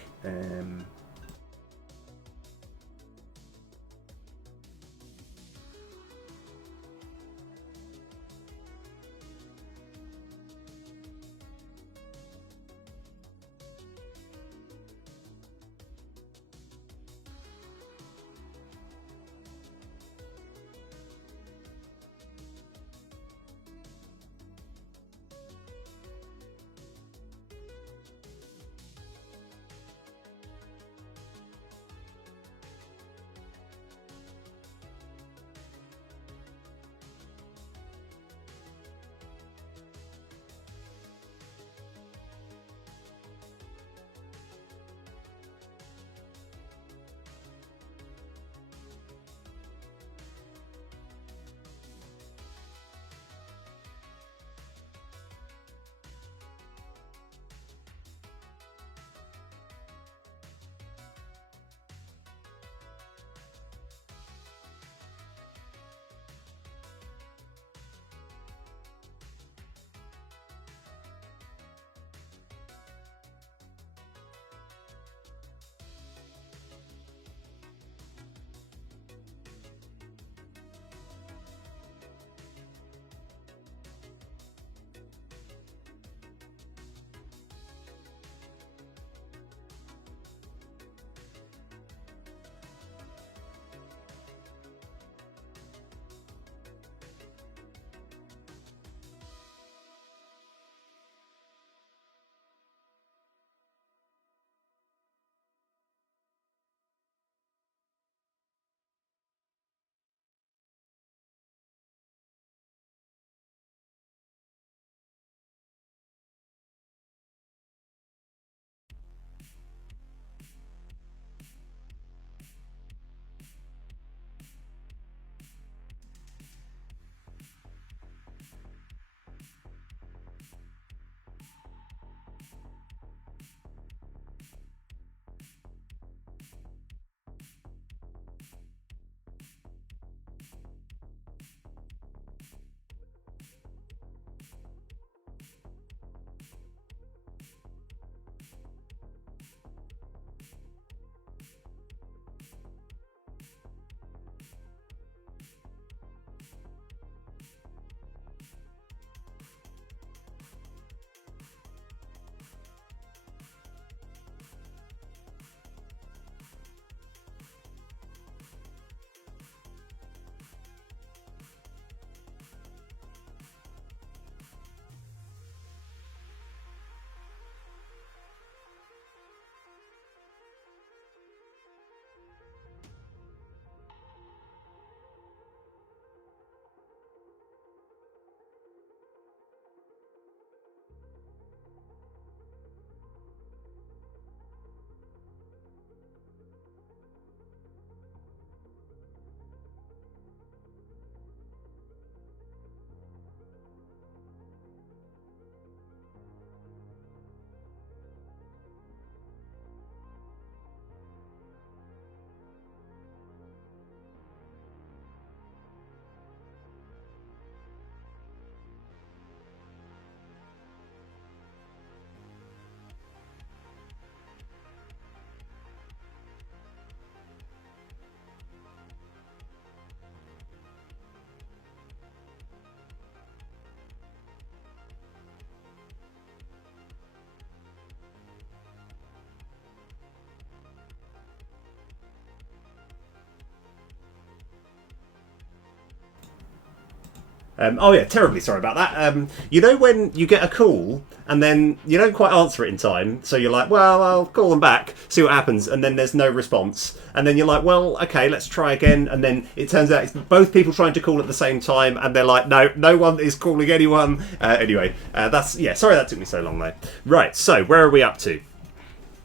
Oh yeah, terribly sorry about that. You know when you get a call and then you don't quite answer it in time, so you're like, well, I'll call them back, see what happens, and then there's no response, and then you're like, well, okay, let's try again, and then it turns out it's both people trying to call at the same time, and they're like, no one is calling anyone. Anyway, sorry that took me so long though. Right, so where are we up to?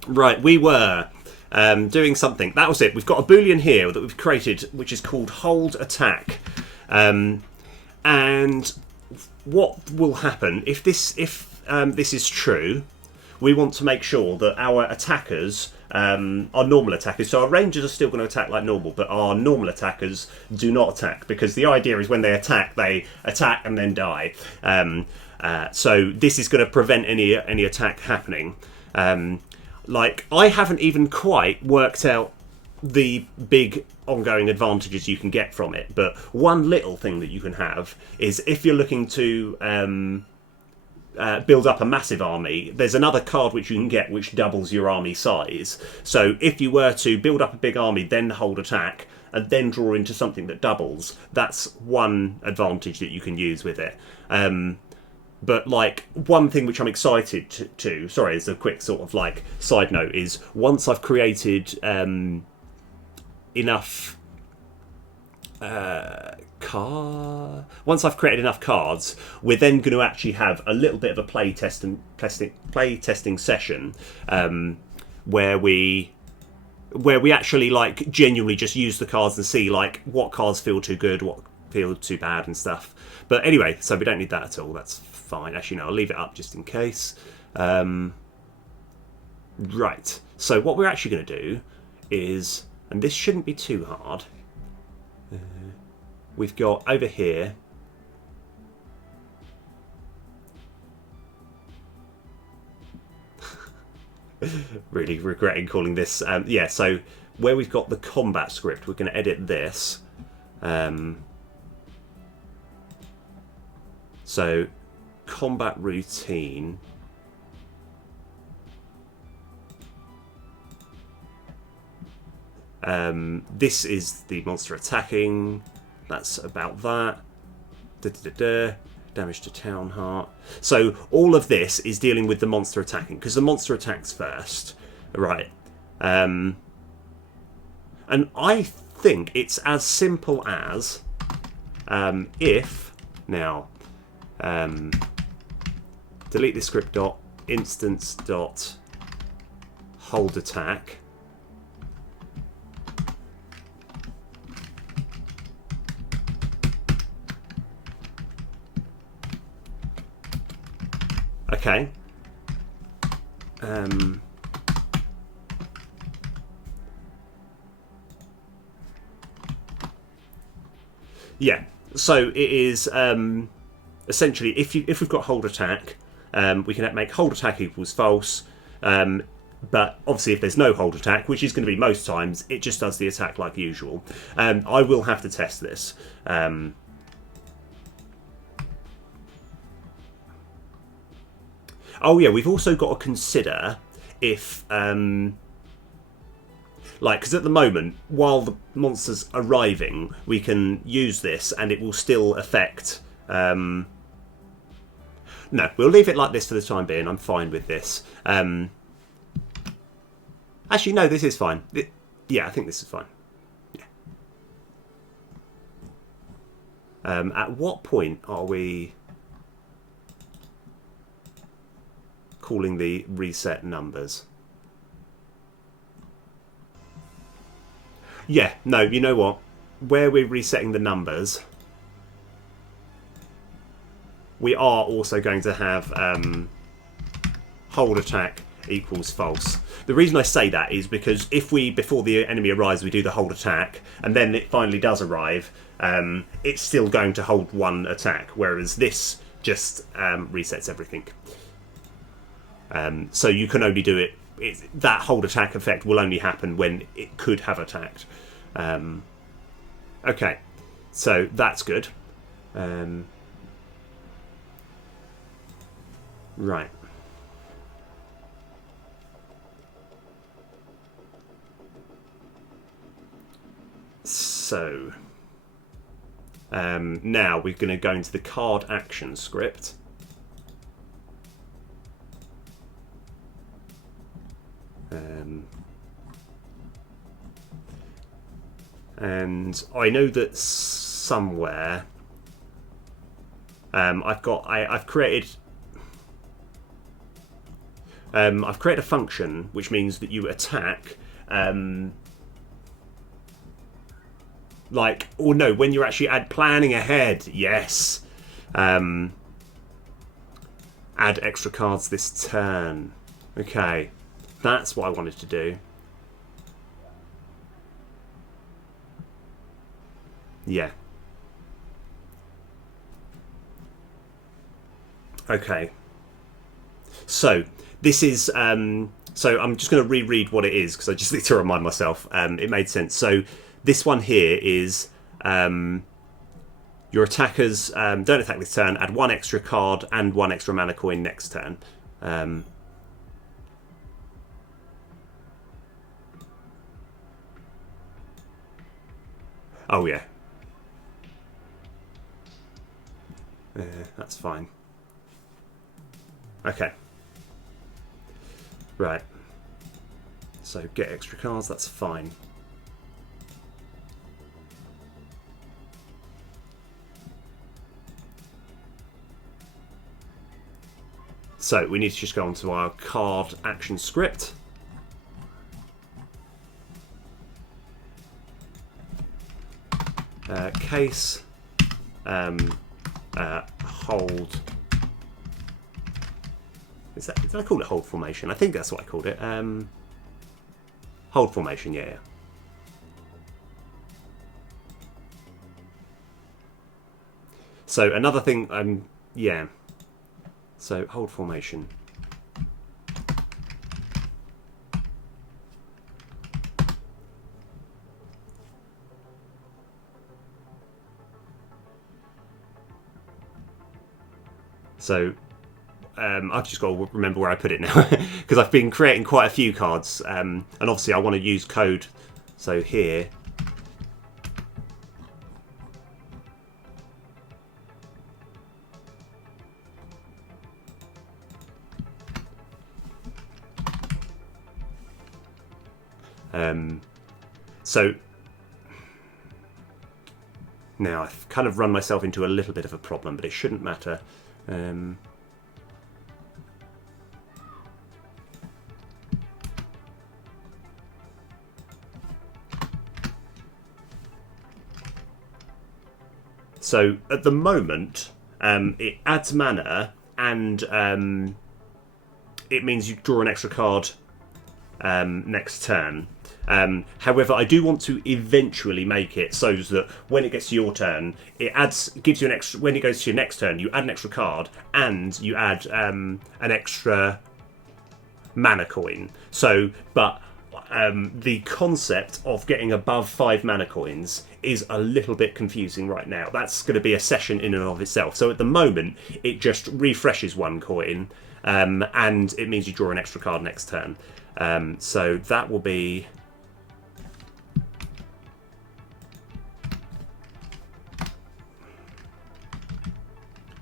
Right, we were doing something. That was it. We've got a boolean here that we've created, which is called hold attack. And what will happen if this is true? We want to make sure that our attackers our normal attackers. So our rangers are still going to attack like normal, but our normal attackers do not attack, because the idea is when they attack and then die. So this is going to prevent any attack happening. Like, I haven't even quite worked out the big ongoing advantages you can get from it, but one little thing that you can have is if you're looking to build up a massive army, there's another card which you can get which doubles your army size. So if you were to build up a big army, then hold attack, and then draw into something that doubles, that's one advantage that you can use with it. But like, one thing which I'm excited to sorry, as a quick sort of like side note, is once I've created enough once I've created enough cards, we're then going to actually have a little bit of a play testing session where we actually like genuinely just use the cards and see like what cards feel too good, what feel too bad and stuff. But anyway, so we don't need that at all. That's fine. Actually, no, I'll leave it up just in case. Right. So what we're actually going to do is, and this shouldn't be too hard, we've got over here really regretting calling this yeah, so where we've got the combat script, we're going to edit this. So combat routine, this is the monster attacking. That's about that. Damage to town heart. So all of this is dealing with the monster attacking, because the monster attacks first, right? And I think it's as simple as if now delete this script dot instance dot hold attack. Okay. Yeah. So it is essentially if we've got hold attack, we can make hold attack equals false. But obviously, if there's no hold attack, which is going to be most times, it just does the attack like usual. I will have to test this. Oh yeah, we've also got to consider if, like, because at the moment, while the monster's arriving, we can use this and it will still affect... No, we'll leave it like this for the time being. I'm fine with this. Actually, no, this is fine. Yeah, I think this is fine. Yeah. At what point are we calling the reset numbers? Yeah, no, you know what? Where we're resetting the numbers, we are also going to have hold attack equals false. The reason I say that is because if we, before the enemy arrives, we do the hold attack, and then it finally does arrive, it's still going to hold one attack, whereas this just resets everything. So you can only do it, that hold attack effect will only happen when it could have attacked. Okay, so that's good. Right. So now we're going to go into the card action script. And I know that somewhere I've created a function which means that you attack like, or no, when you're actually planning ahead, yes, add extra cards this turn. Okay, that's what I wanted to do. Yeah. Okay. So this is so I'm just going to reread what it is because I just need to remind myself. It made sense. So this one here is your attackers don't attack this turn. Add one extra card and one extra mana coin next turn. Oh yeah. That's fine. Okay. Right. So get extra cards, that's fine. So we need to just go onto our card action script. Case. Hold. Did I call it hold formation? I think that's what I called it. Hold formation, yeah. So another thing, yeah. So hold formation. So I've just got to remember where I put it now because I've been creating quite a few cards, and obviously I want to use code. So here, so now I've kind of run myself into a little bit of a problem, but it shouldn't matter. So at the moment, it adds mana, and it means you draw an extra card next turn. However, I do want to eventually make it so that when it gets to your turn, gives you an extra. When it goes to your next turn, you add an extra card and you add an extra mana coin. So, but the concept of getting above 5 mana coins is a little bit confusing right now. That's going to be a session in and of itself. So at the moment, it just refreshes 1 coin, and it means you draw an extra card next turn. So that will be.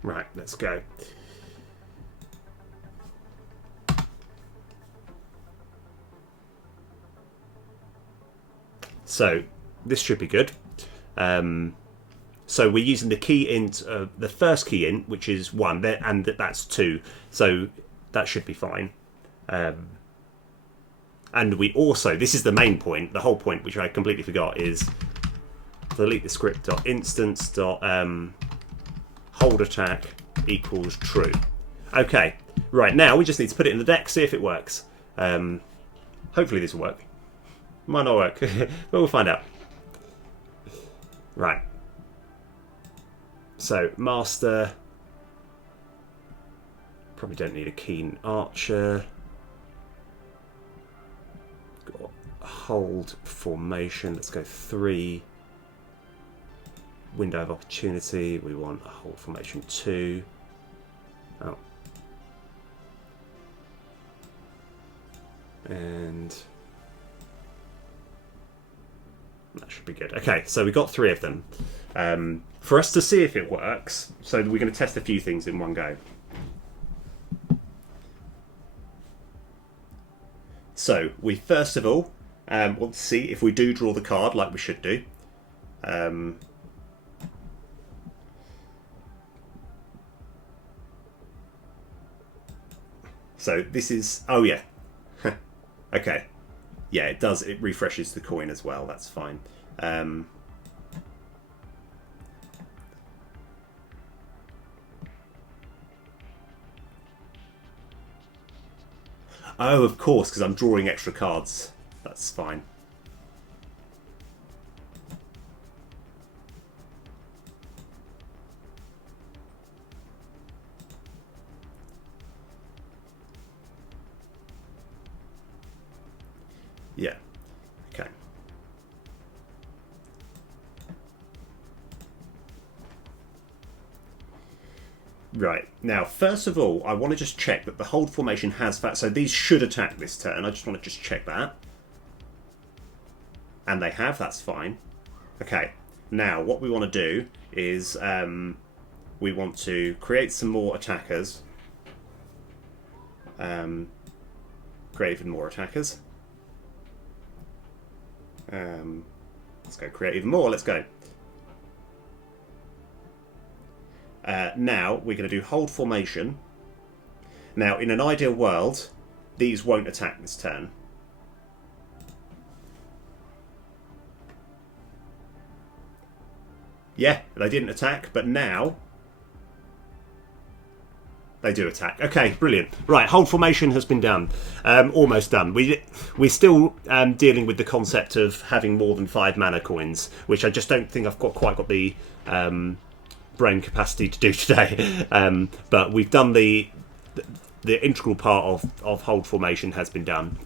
Right, let's go. So this should be good. So we're using the key int, the first key int, which is 1, and that's 2. So that should be fine. And we also, this is the main point, the whole point, which I completely forgot, is delete the script .instance hold attack equals true. Okay, right, now we just need to put it in the deck, see if it works. Hopefully this will work. Might not work, but we'll find out. Right. So, master. Probably don't need a keen archer. Got hold formation. Let's go 3. Window of opportunity. We want a hold formation 2. Oh. And that should be good. Okay, so we got 3 of them. For us to see if it works, so we're going to test a few things in one go. So we first of all want to see if we do draw the card like we should do. So this is, oh yeah, okay, yeah, it does, it refreshes the coin as well, that's fine. Oh, of course, because I'm drawing extra cards, that's fine. Yeah. Okay. Right. Now, first of all, I want to just check that the hold formation has that. So these should attack this turn. I just want to just check that. And they have. That's fine. Okay. Now, what we want to do is we want to create some more attackers. Create even more attackers. Let's go create even more. Let's go. Now we're going to do hold formation. Now, in an ideal world, these won't attack this turn. Yeah, they didn't attack, but now they do attack. Okay, brilliant. Right, hold formation has been done. Almost done. We're still dealing with the concept of having more than 5 mana coins, which I just don't think I've quite got the brain capacity to do today. But we've done the integral part of hold formation has been done.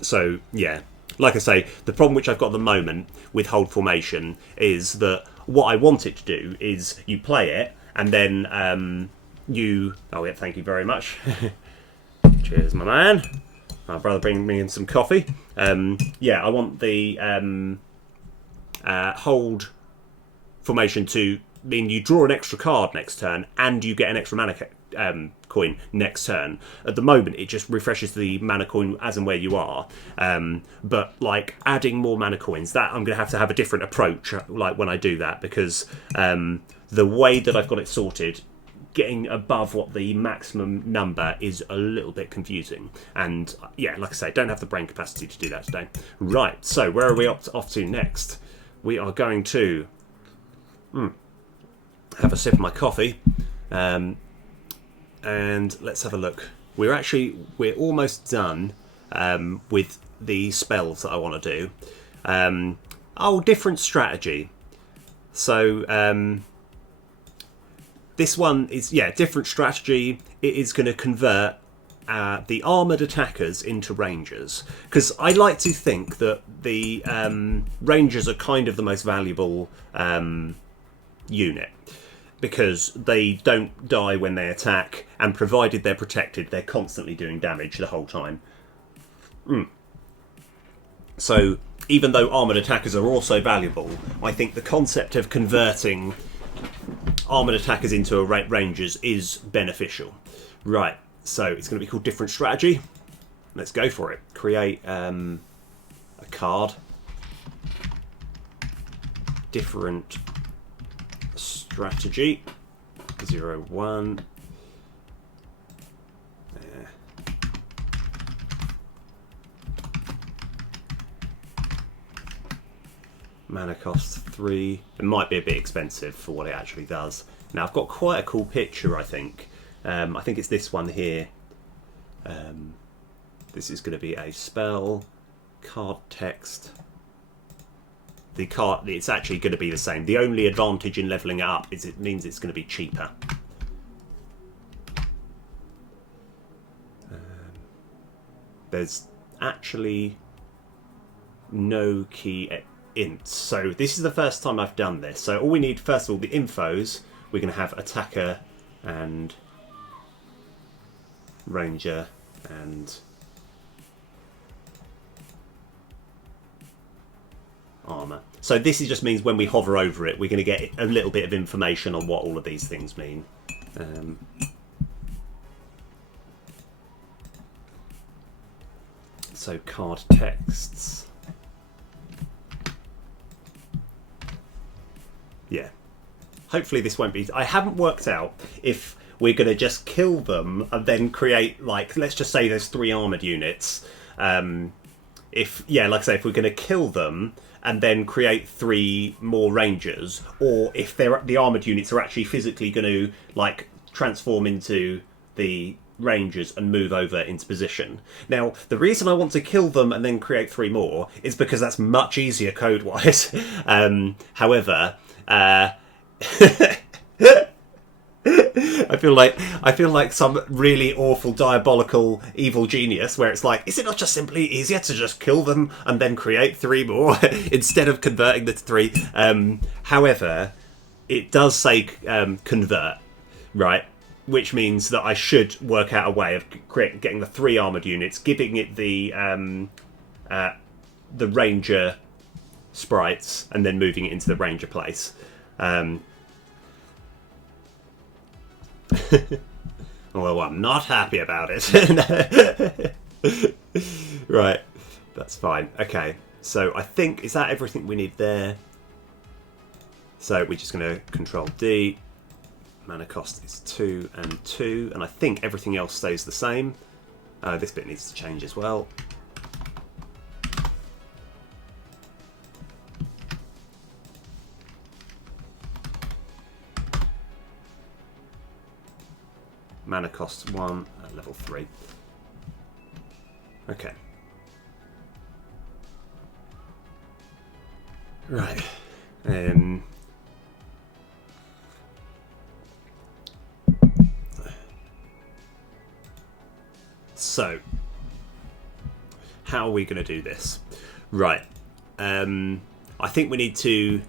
So, yeah. Like I say, the problem which I've got at the moment with hold formation is that what I want it to do is you play it and then you... Oh, yeah, thank you very much. Cheers, my man. My brother bringing me in some coffee. Yeah, I want the hold formation to mean you draw an extra card next turn and you get an extra mana coin next turn. At the moment, it just refreshes the mana coin as and where you are. But like adding more mana coins, that I'm going to have a different approach. Like when I do that, because the way that I've got it sorted, getting above what the maximum number is a little bit confusing. And yeah, like I say, don't have the brain capacity to do that today. Right. So where are we off to next? We are going to have a sip of my coffee. And let's have a look. We're almost done with the spells that I want to do. Different strategy. So this one is, different strategy. It is going to convert the armoured attackers into rangers. Because I like to think that the rangers are kind of the most valuable unit. Because they don't die when they attack, and provided they're protected, they're constantly doing damage the whole time. So, even though armoured attackers are also valuable, I think the concept of converting armoured attackers into rangers is beneficial. Right, so it's going to be called Different Strategy. Let's go for it. Create a card. Different Strategy 0-1. Mana cost 3. It might be a bit expensive for what it actually does. Now I've got quite a cool picture, I think. I think it's this one here. This is going to be a spell, card text. The card, it's actually going to be the same. The only advantage in levelling it up is it means it's going to be cheaper. There's actually no key ints. So this is the first time I've done this. So all we need, first of all, the infos. We're going to have attacker and ranger and armour. So this just means when we hover over it, we're going to get a little bit of information on what all of these things mean. So card texts. Yeah. Hopefully this won't be... I haven't worked out if we're going to just kill them and then create, like, let's just say there's 3 armoured units. Like I say, if we're going to kill them and then create 3 more rangers, or if the armoured units are actually physically going to, like, transform into the rangers and move over into position. Now, the reason I want to kill them and then create 3 more is because that's much easier code-wise. However... I'm I feel like some really awful, diabolical, evil genius where it's like, is it not just simply easier to just kill them and then create 3 more instead of converting the 3? However, it does say convert, right? Which means that I should work out a way of getting the 3 armoured units, giving it the Ranger sprites, and then moving it into the Ranger place. Although I'm not happy about it. Right, that's fine. Okay, so I think, is that everything we need there? So we're just going to Control D. Mana cost is 2 and 2, and I think everything else stays the same. This bit needs to change as well. Mana costs 1 at level 3. Okay. Right. So, how are we going to do this? Right. I think we need to...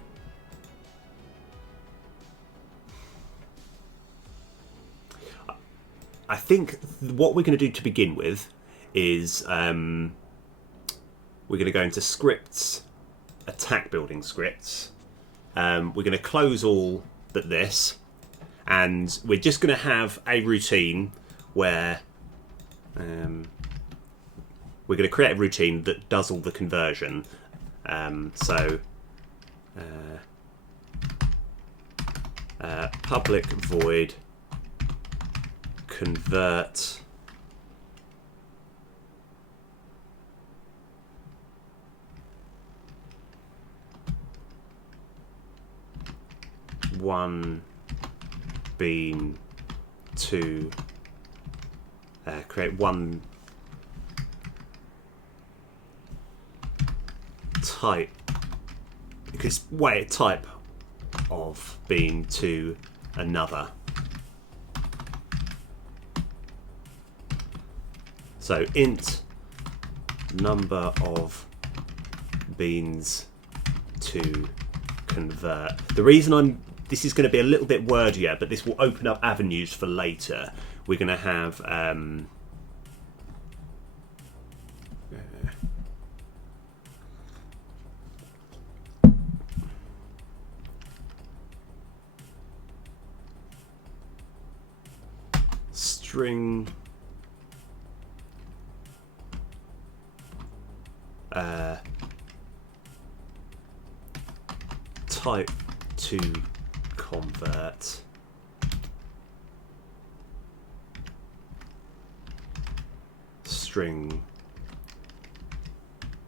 I think what we're going to do to begin with is we're going to go into scripts, attack building scripts. We're going to close all but this, and we're just going to have a routine where we're going to create a routine that does all the conversion. Public void convert one bean to create one type, because type of bean to another. So int number of beans to convert. The reason this is going to be a little bit wordier, but this will open up avenues for later. We're going to have string type to convert string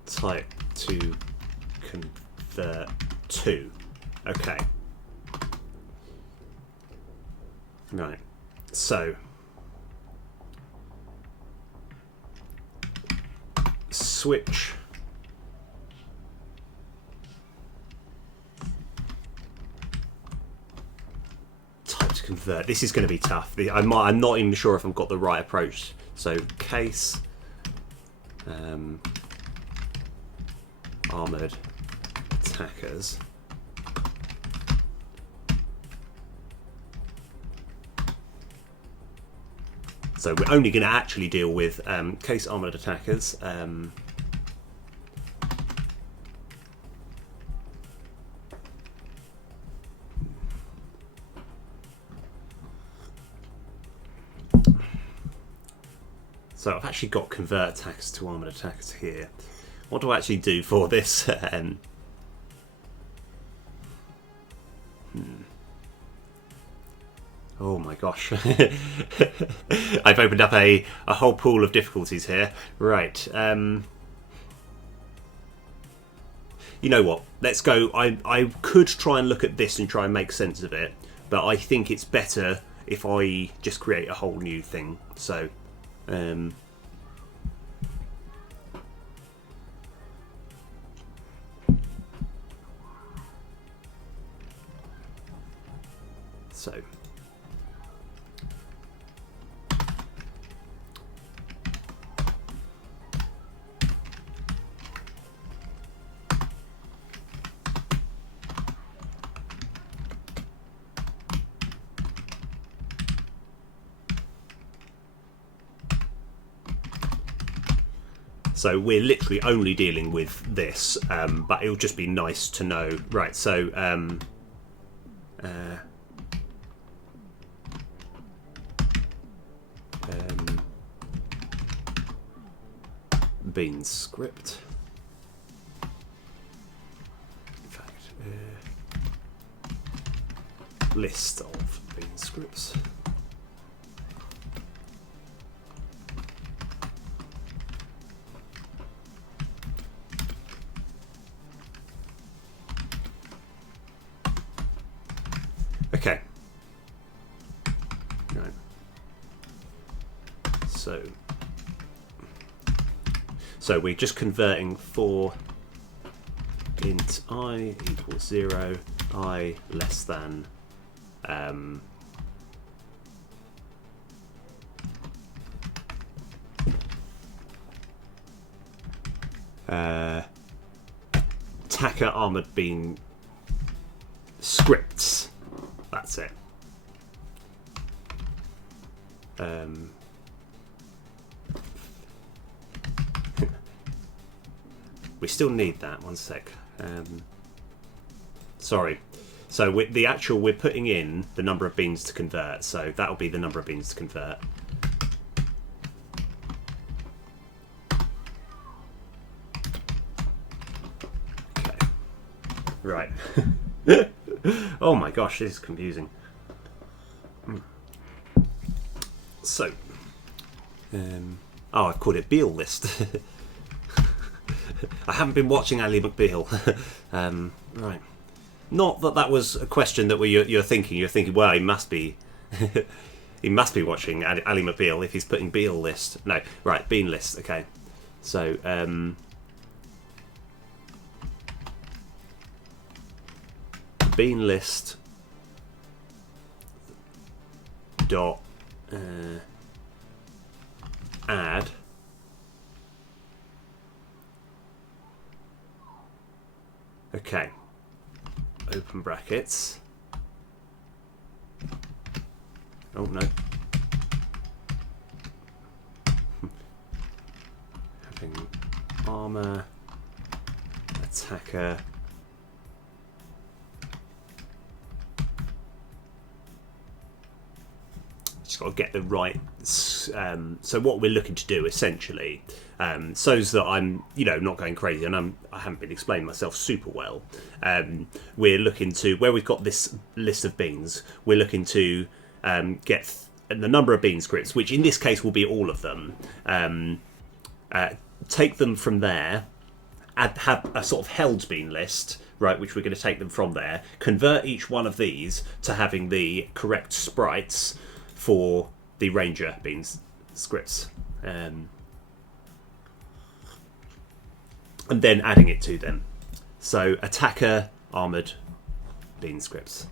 type to convert to. Okay. Right. So switch type to convert. This is going to be tough. I'm not even sure if I've got the right approach. So case armored attackers. So we're only going to actually deal with case armored attackers. So I've actually got convert attackers to armored attackers here. What do I actually do for this? Oh my gosh. I've opened up a whole pool of difficulties here. Right. You know what? Let's go. I could try and look at this and try and make sense of it, but I think it's better if I just create a whole new thing. So, So we're literally only dealing with this, but it'll just be nice to know. Right, so bean script. In fact, list of bean scripts. Okay. Right. So we're just converting for int I equals 0, I less than attacker armored bean scripts. That's it. We still need that. One sec. Sorry. So we're putting in the number of beans to convert. So that'll be the number of beans to convert. Okay. Right. Oh my gosh, this is confusing. So, oh, I've called it Beale list. I haven't been watching Ally McBeal. Right. Not that that was a question that you're thinking. You're thinking, well, he must be, he must be watching Ally McBeal if he's putting Beale list. No, right, bean list. Okay, so bean list dot add okay, open brackets. Oh no. Having armor, attacker, just got to get the right. So what we're looking to do essentially, so's that I'm, not going crazy, and I haven't been explaining myself super well. We're looking to, where we've got this list of beans, we're looking to get the number of bean scripts, which in this case will be all of them. Take them from there, have a sort of held bean list, right, which we're going to take them from there, convert each one of these to having the correct sprites for the Ranger beans scripts, and then adding it to them. So attacker armored bean scripts.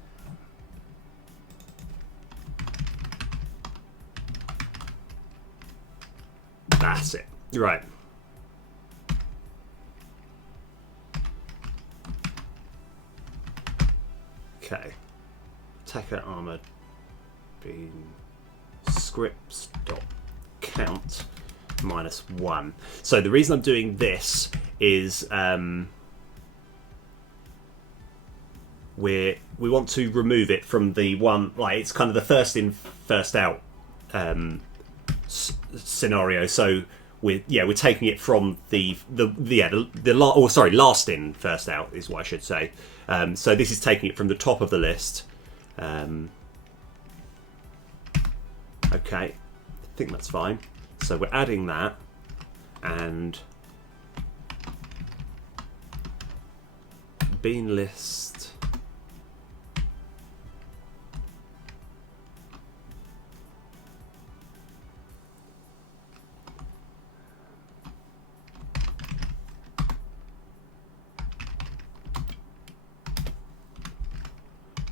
That's it. Right. Okay. Attacker armored bean scripts dot count -1. So the reason I'm doing this is we want to remove it from the one, like it's kind of the first in first out scenario. So we're taking it from last in first out is what I should say. So this is taking it from the top of the list. Okay, I think that's fine. So we're adding that, and bean list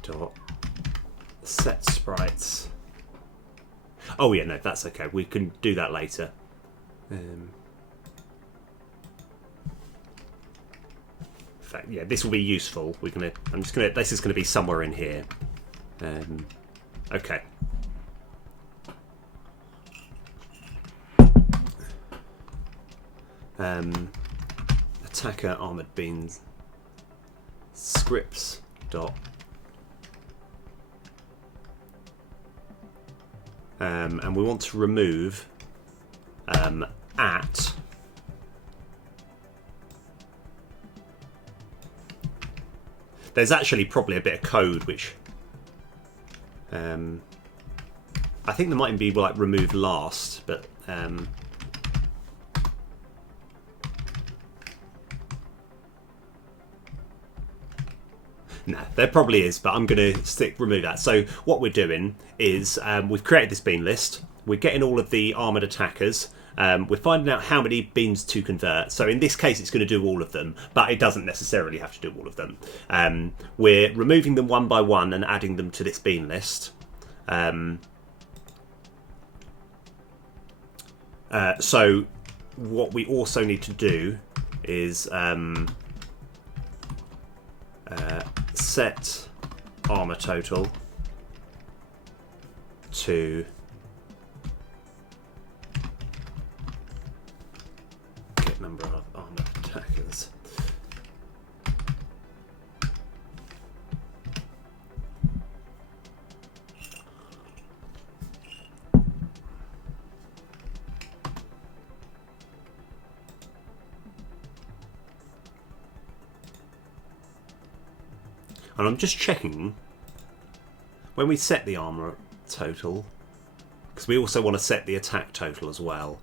dot set sprites. Oh yeah, no, that's okay. We can do that later. In fact, yeah, this will be useful. This is gonna be somewhere in here. Okay. attacker armored beans scripts dot and we want to remove at there's actually probably a bit of code which I think there might even be like remove last, but no, there probably is, but I'm going to remove that. So what we're doing is we've created this bean list. We're getting all of the armoured attackers. We're finding out how many beans to convert. So in this case, it's going to do all of them, but it doesn't necessarily have to do all of them. We're removing them one by one and adding them to this bean list. So what we also need to do is set armor total to get number of armor attackers. And I'm just checking when we set the armor total, because we also want to set the attack total as well.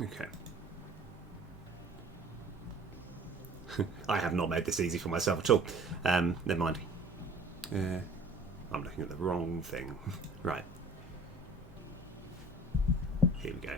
Okay. I have not made this easy for myself at all. Never mind. I'm looking at the wrong thing. Right. Here we go.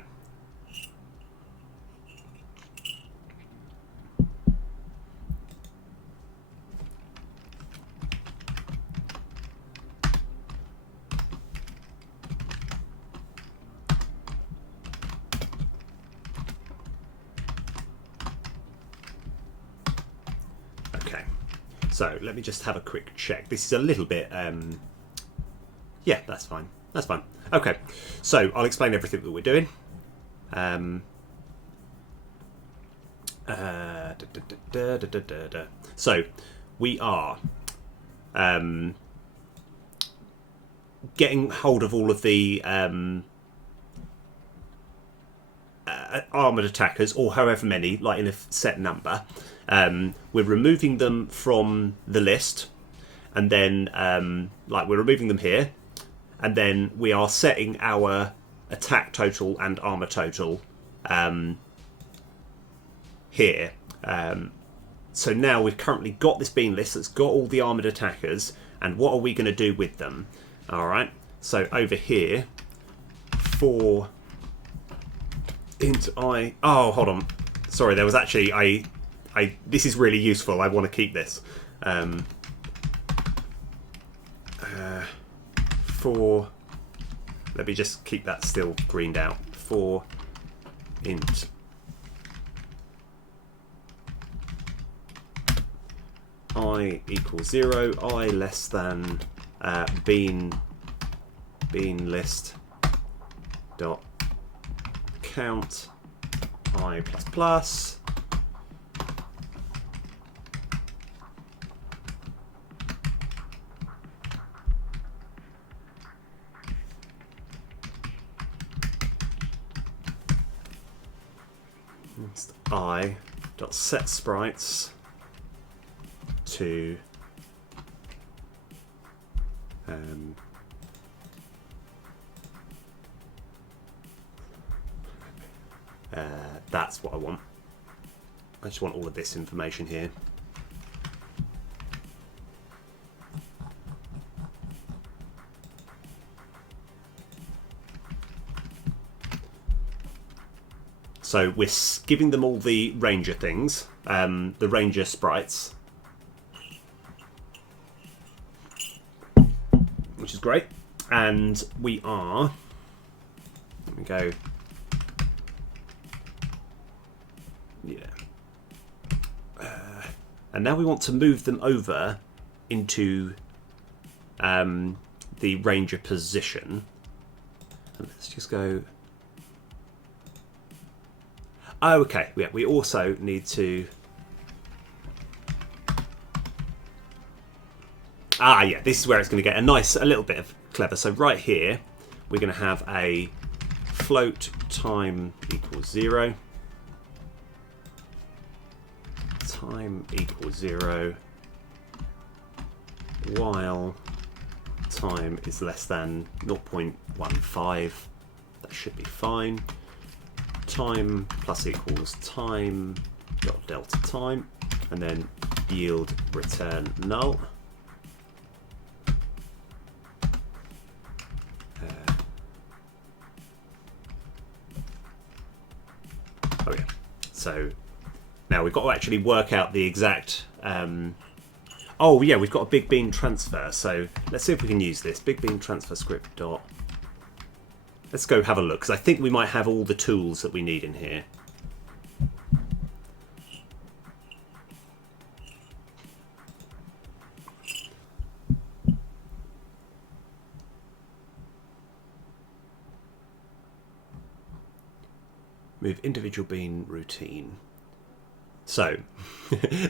So let me just have a quick check. This is a little bit, yeah, that's fine. That's fine. Okay, so I'll explain everything that we're doing. So we are getting hold of all of the armoured attackers, or however many, like in a set number. We're removing them from the list, and then like we're removing them here, and then we are setting our attack total and armor total here. So now we've currently got this bean list that's got all the armored attackers, and what are we going to do with them? All right, so over here for int I, oh, hold on, sorry, there was actually this is really useful. I want to keep this. For, let me just keep that still greened out. For int I equals 0, I less than bean list dot count I plus plus. I dot set sprites to that's what I want. I just want all of this information here. So we're giving them all the ranger things, the ranger sprites, which is great. And we are, let me go, yeah. And now we want to move them over into the ranger position. And let's just go. Oh, okay. Yeah, we also need to. Ah, yeah. This is where it's going to get a little bit of clever. So right here, we're going to have a float time equals 0. Time equals 0 while time is less than 0.15. That should be fine. Time plus equals time dot delta time, and then yield return null. Oh yeah. So now we've got to actually work out the exact. Oh yeah, we've got a big bean transfer. So let's see if we can use this big bean transfer script dot. Let's go have a look, because I think we might have all the tools that we need in here. Move individual bean routine. So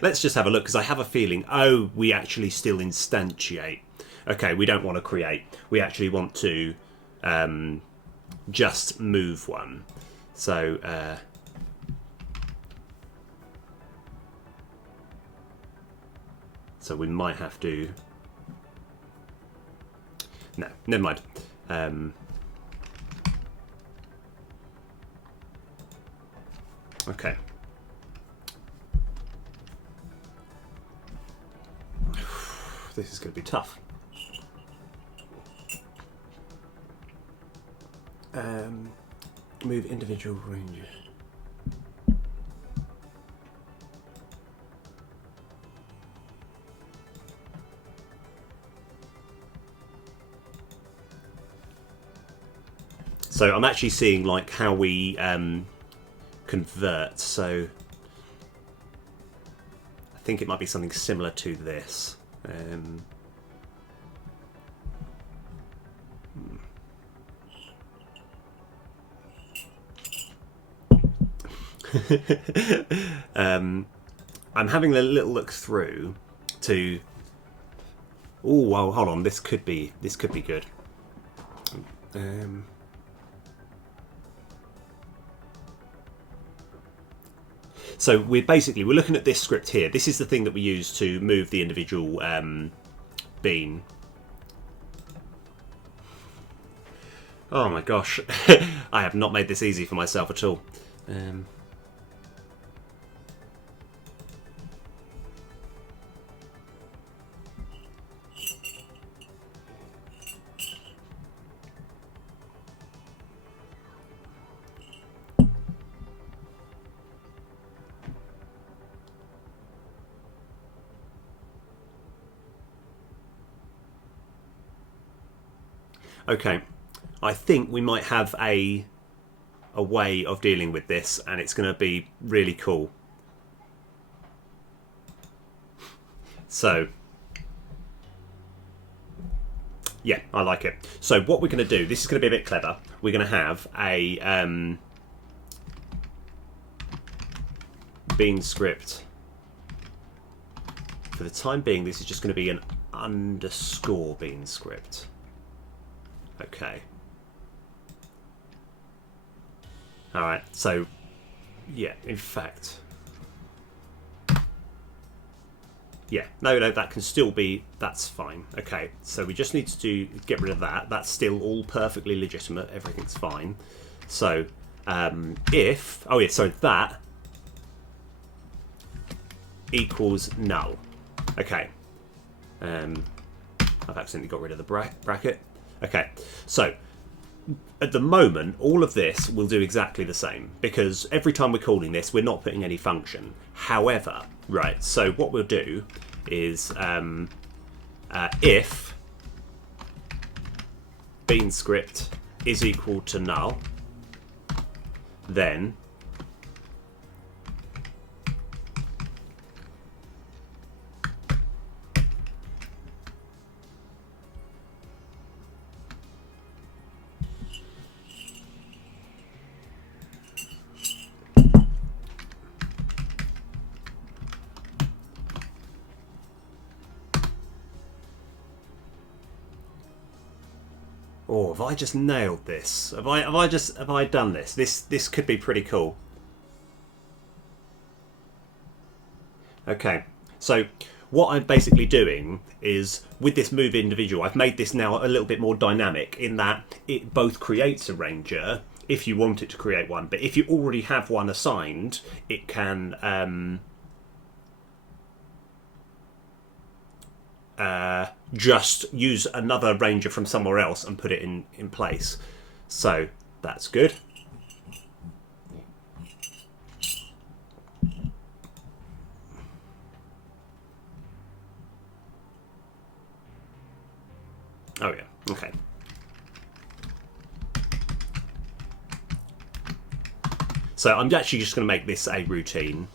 let's just have a look, because I have a feeling, oh, we actually still instantiate. Okay, we don't want to create. We actually want to just move one. So so we might have to. No, never mind. Okay. This is going to be tough. Move individual ranger. So I'm actually seeing like how we convert. So I think it might be something similar to this. I'm having a little look through to. Oh well, hold on. This could be good. So we're looking at this script here. This is the thing that we use to move the individual bean. Oh my gosh, I have not made this easy for myself at all. Okay, I think we might have a way of dealing with this, and it's going to be really cool. So, yeah, I like it. So what we're going to do, this is going to be a bit clever. We're going to have a bean script. For the time being, this is just going to be an underscore bean script. Okay. All right. So, yeah. In fact, yeah. No, that can still be. That's fine. Okay. So we just need to get rid of that. That's still all perfectly legitimate. Everything's fine. So, if that equals null. Okay. I've accidentally got rid of the bracket. Okay, so at the moment, all of this will do exactly the same, because every time we're calling this, we're not putting any function. However, right, so what we'll do is if bean script is equal to null, then oh, have I just nailed this? Have I done this? This could be pretty cool. Okay, so what I'm basically doing is, with this move individual, I've made this now a little bit more dynamic in that it both creates a ranger if you want it to create one, but if you already have one assigned, it can just use another ranger from somewhere else and put it in place. So that's good. Oh yeah, okay. So I'm actually just going to make this a routine.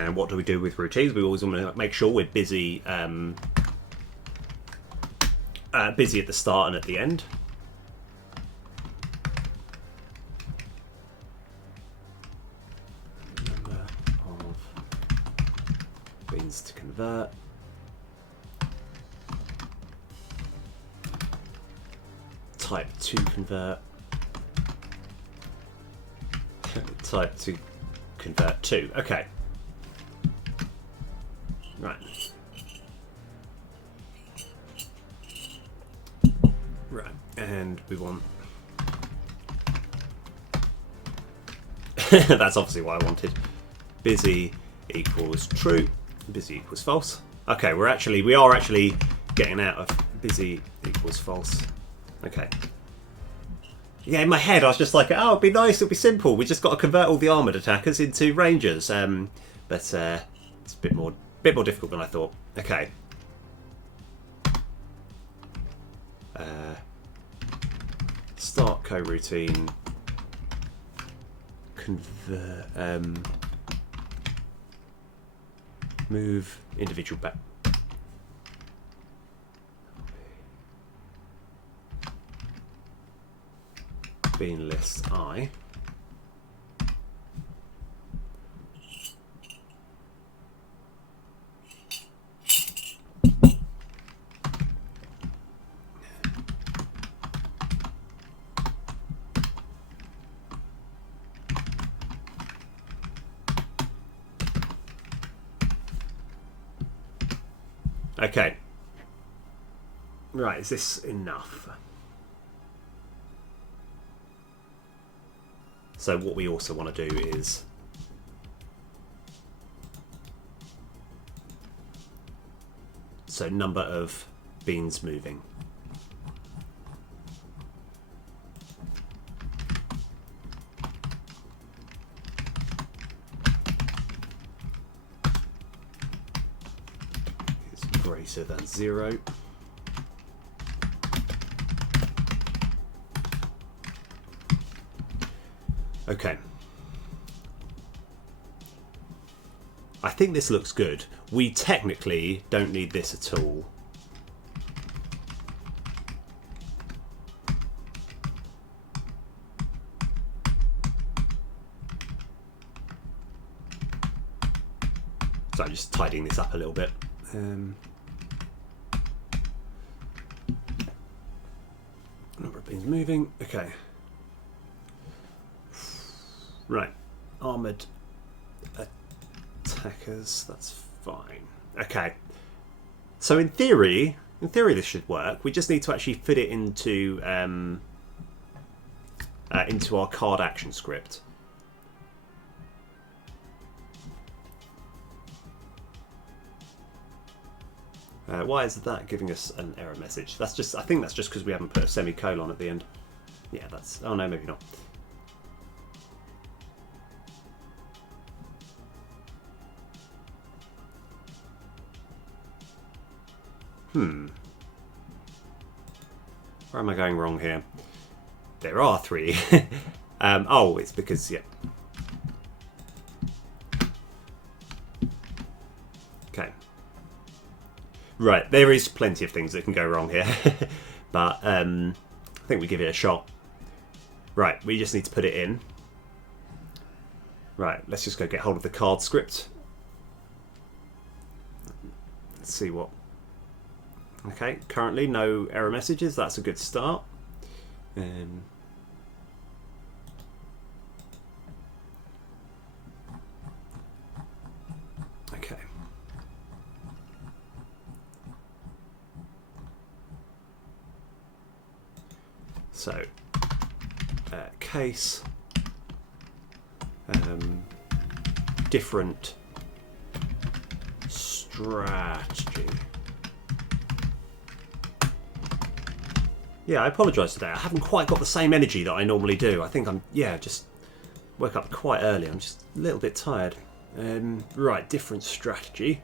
And what do we do with routines? We always want to make sure we're busy, busy at the start and at the end. Number of beans to convert. Type to convert. Type to convert to. Okay. Right. Right, and we want... That's obviously what I wanted. Busy equals true, busy equals false. Okay, we are actually getting out of busy equals false. Okay. Yeah, in my head I was just like, oh, it'd be nice, it'd be simple. We just got to convert all the armoured attackers into rangers. But it's a bit more difficult than I thought. Okay. Start coroutine. Convert. Move individual back. Bean list I. Okay. Right, is this enough? So what we also want to do is number of beans moving. Is greater than 0. Okay. I think this looks good. We technically don't need this at all. So I'm just tidying this up a little bit. Number of beans moving. Okay. Right. Armoured attackers. That's fine. Okay. So in theory, In theory, this should work. We just need to actually fit it into our card action script. Why is that giving us an error message? That's just. I think that's just because we haven't put a semicolon at the end. Yeah, that's. Oh no, maybe not. Where am I going wrong here? There are 3. Oh, it's because, yeah. Okay. Right, there is plenty of things that can go wrong here. But I think we give it a shot. Right, we just need to put it in. Right, let's just go get hold of the card script. Let's see what... Okay, currently no error messages. That's a good start. Okay. So, case, different strategy. Yeah, I apologise today. I haven't quite got the same energy that I normally do. I think I'm, just woke up quite early. I'm just a little bit tired. Right, different strategy.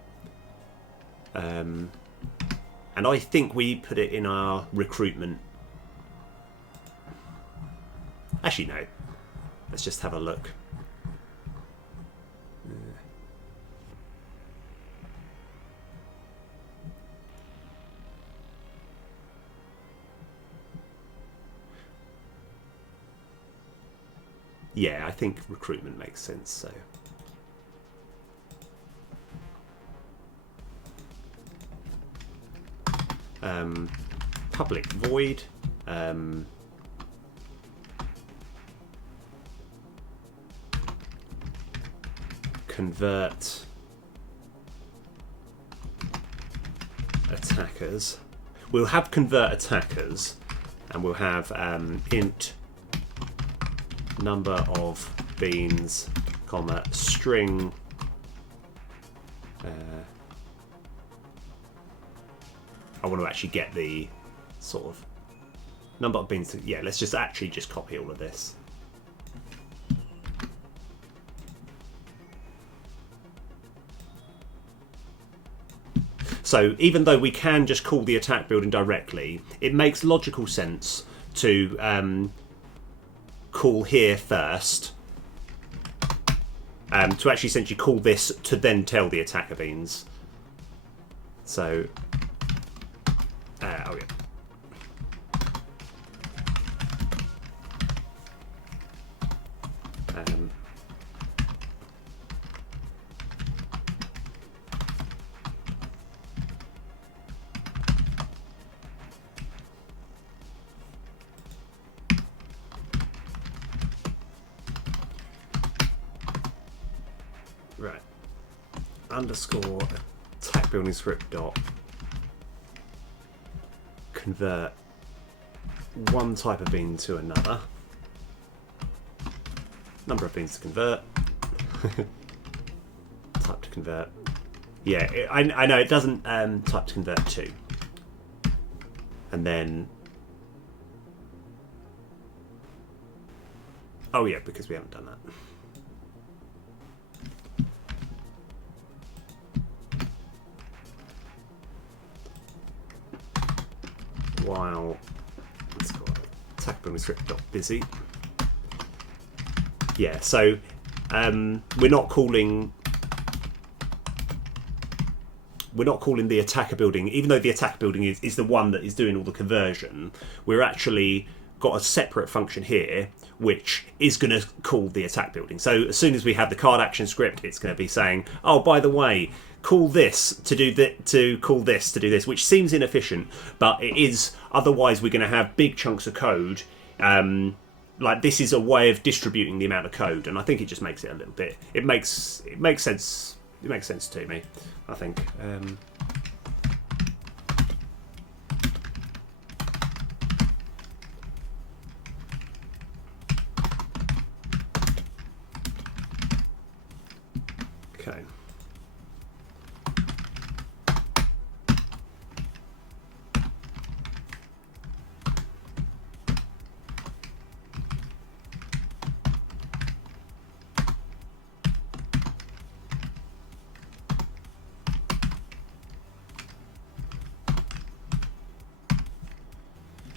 And I think we put it in our recruitment. Actually, no. Let's just have a look. Yeah, I think recruitment makes sense, so... public void. Convert attackers. We'll have convert attackers, and we'll have int number of beans, comma, string I want to actually get the sort of number of beans. Yeah, let's just actually just copy all of this. So even though we can just call the attack building directly, it makes logical sense to call here first, to actually essentially call this to then tell the attacker beans. So, oh yeah. Right. Underscore attack building script dot convert one type of bean to another. Number of beans to convert. Type to convert. Yeah, I know it doesn't type to convert to. And then... Oh yeah, because we haven't done that. While let's go attack building script dot busy. Yeah, so we're not calling the attacker building, even though the attacker building is the one that is doing all the conversion. We're actually got a separate function here which is going to call the attack building. So as soon as we have the card action script, it's going to be saying, oh, by the way, call this to do that, to call this to do this, which seems inefficient, but it is. Otherwise, we're going to have big chunks of code. Like this is a way of distributing the amount of code, and I think it just makes it a little bit. It makes sense. It makes sense to me, I think. Okay.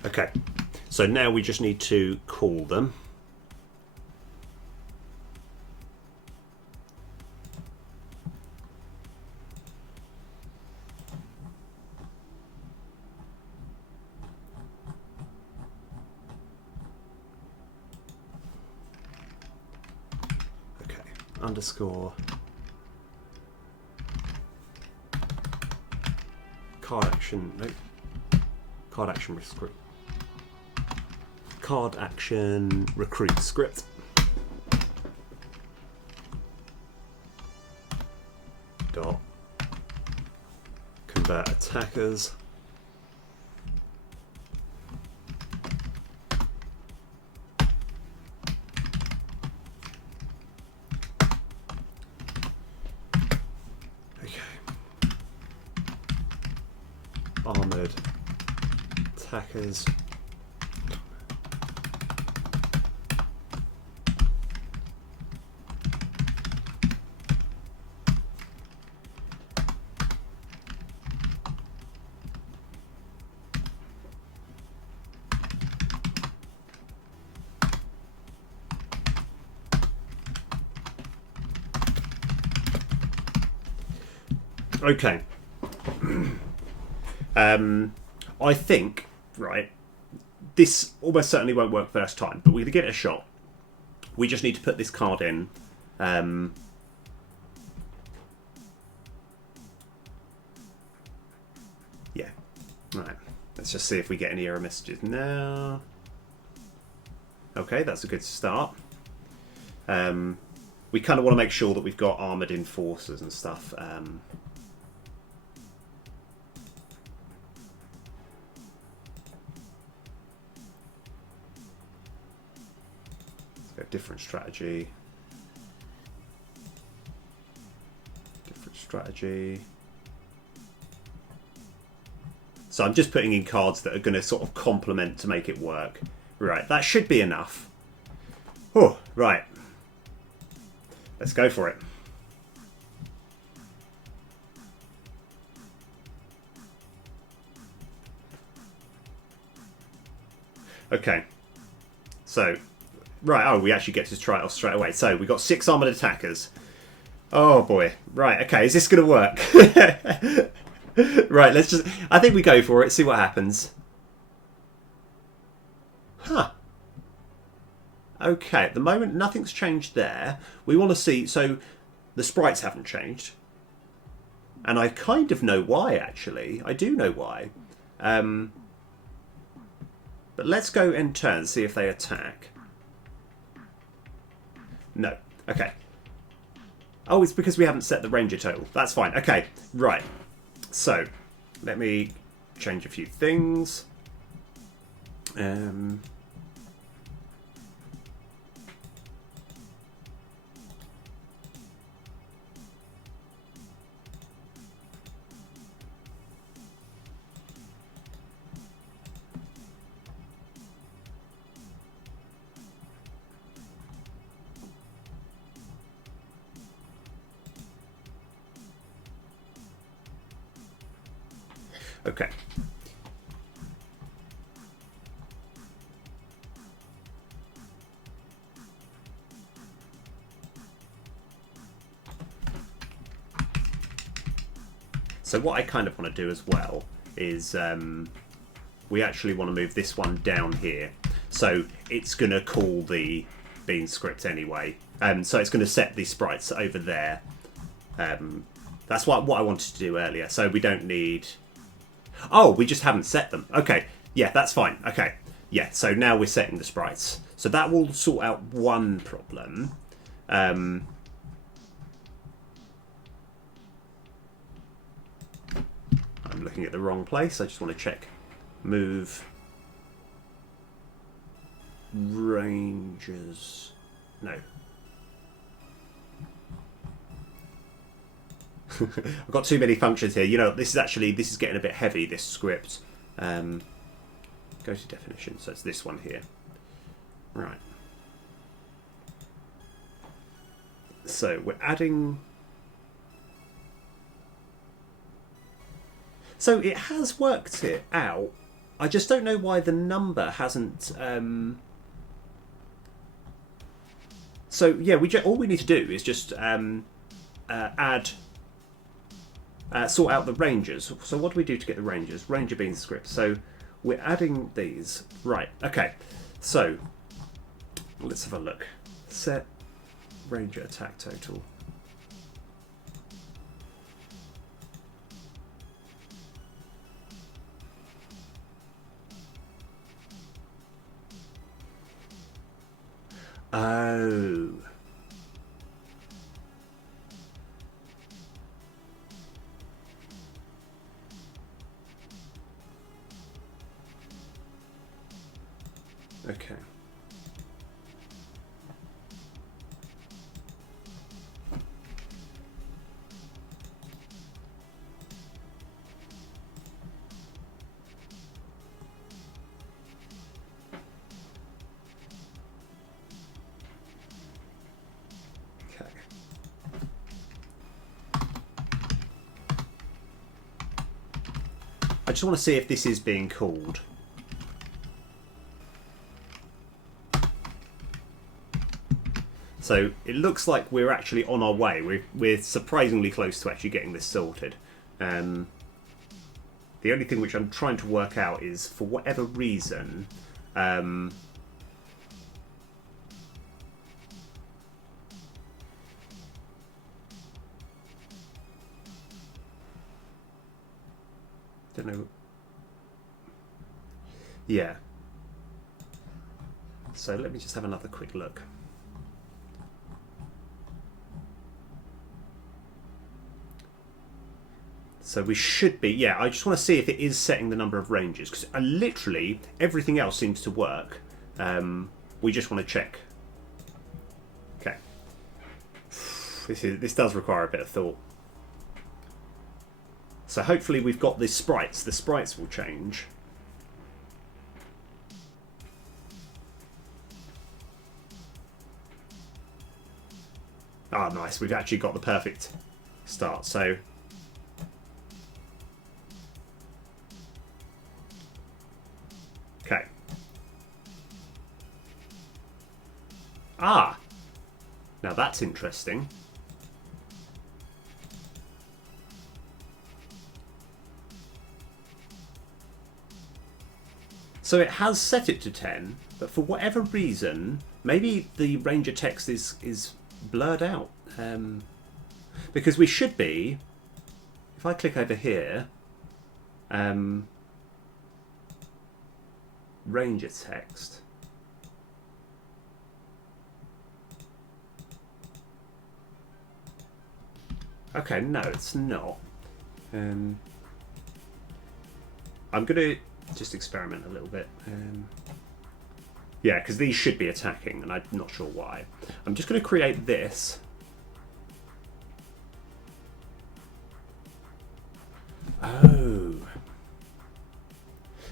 Okay, so now we just need to call them. Okay, underscore card action, no, card action recruit. Card action recruit script. Dot convert attackers. Okay. Armored attackers. Okay. I think, right, this almost certainly won't work first time, but we're going to give it a shot. We just need to put this card in. Yeah. Right. Let's just see if we get any error messages now. Okay, that's a good start. We kind of want to make sure that we've got armoured enforcers and stuff. Different strategy. Different strategy. So I'm just putting in cards that are going to sort of complement to make it work. Right, that should be enough. Oh, right. Let's go for it. Okay. So, right, oh, we actually get to try it off straight away. So, we've got 6 armoured attackers. Oh, boy. Right, okay, is this going to work? Right, let's just... I think we go for it, see what happens. Huh. Okay, at the moment, nothing's changed there. We want to see... So, the sprites haven't changed. And I kind of know why, actually. I do know why. But let's go in turn, see if they attack. No. Okay. Oh, it's because we haven't set the ranger total. That's fine. Okay, right. So, let me change a few things. Okay. So what I kind of want to do as well is we actually want to move this one down here. So it's going to call the bean script anyway. So it's going to set the sprites over there. That's what I wanted to do earlier. So we don't need... Oh, we just haven't set them. Okay. Yeah, that's fine. Okay. Yeah, so now we're setting the sprites. So that will sort out one problem. I'm looking at the wrong place. I just want to check. Move. Rangers. No. I've got too many functions here. You know, this is getting a bit heavy, this script. Go to definition, so it's this one here. Right. So we're adding... So it has worked it out. I just don't know why the number hasn't... So yeah, all we need to do is just add... sort out the ranges. So what do we do to get the ranges? Ranger being the script. So we're adding these. Right, okay. So let's have a look. Set Ranger attack total. Oh. Okay. Okay. I just want to see if this is being called. So it looks like we're actually on our way. We're surprisingly close to actually getting this sorted. The only thing which I'm trying to work out is, for whatever reason, don't know. Yeah. So let me just have another quick look. So we should be, yeah, I just want to see if it is setting the number of ranges, because literally everything else seems to work. We just want to check. Okay. This does require a bit of thought. So hopefully we've got the sprites. The sprites will change. Ah, nice. We've actually got the perfect start. So... Okay. Ah! Now that's interesting. So it has set it to 10, but for whatever reason, maybe the Ranger text is blurred out. Because we should be, if I click over here, Ranger text. Okay, no, it's not. I'm going to just experiment a little bit. Yeah, because these should be attacking, and I'm not sure why. I'm just going to create this. Oh.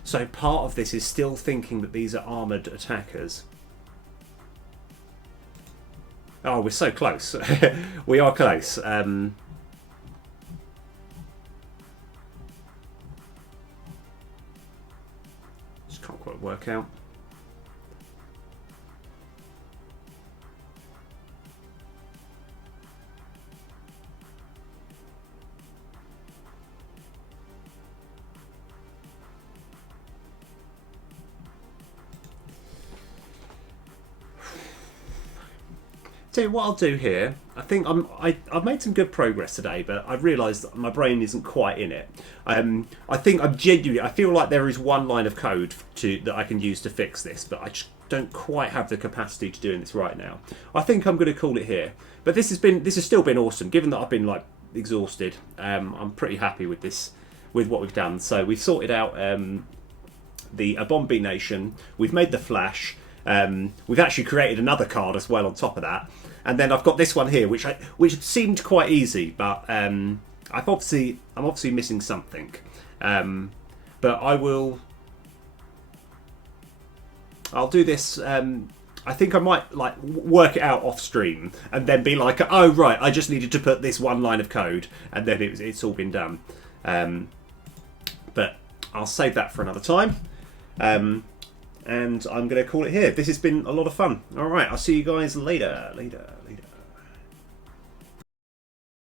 So part of this is still thinking that these are armoured attackers. Oh, we're so close. We are close. Just can't quite work out. So what I'll do here, I think I've made some good progress today, but I've realised that my brain isn't quite in it. I think I feel like there is one line of code that I can use to fix this, but I just don't quite have the capacity to doing this right now. I think I'm going to call it here. But this has still been awesome, given that I've been like exhausted. I'm pretty happy with this, with what we've done. So we've sorted out the AbomBEANation. We've made the flash. We've actually created another card as well on top of that, and then I've got this one here, which seemed quite easy, but I'm obviously missing something, but I'll do this. I think I might like work it out off stream and then be like, oh right, I just needed to put this one line of code, and then it's all been done. But I'll save that for another time. And I'm going to call it here. This has been a lot of fun. All right, I'll see you guys later.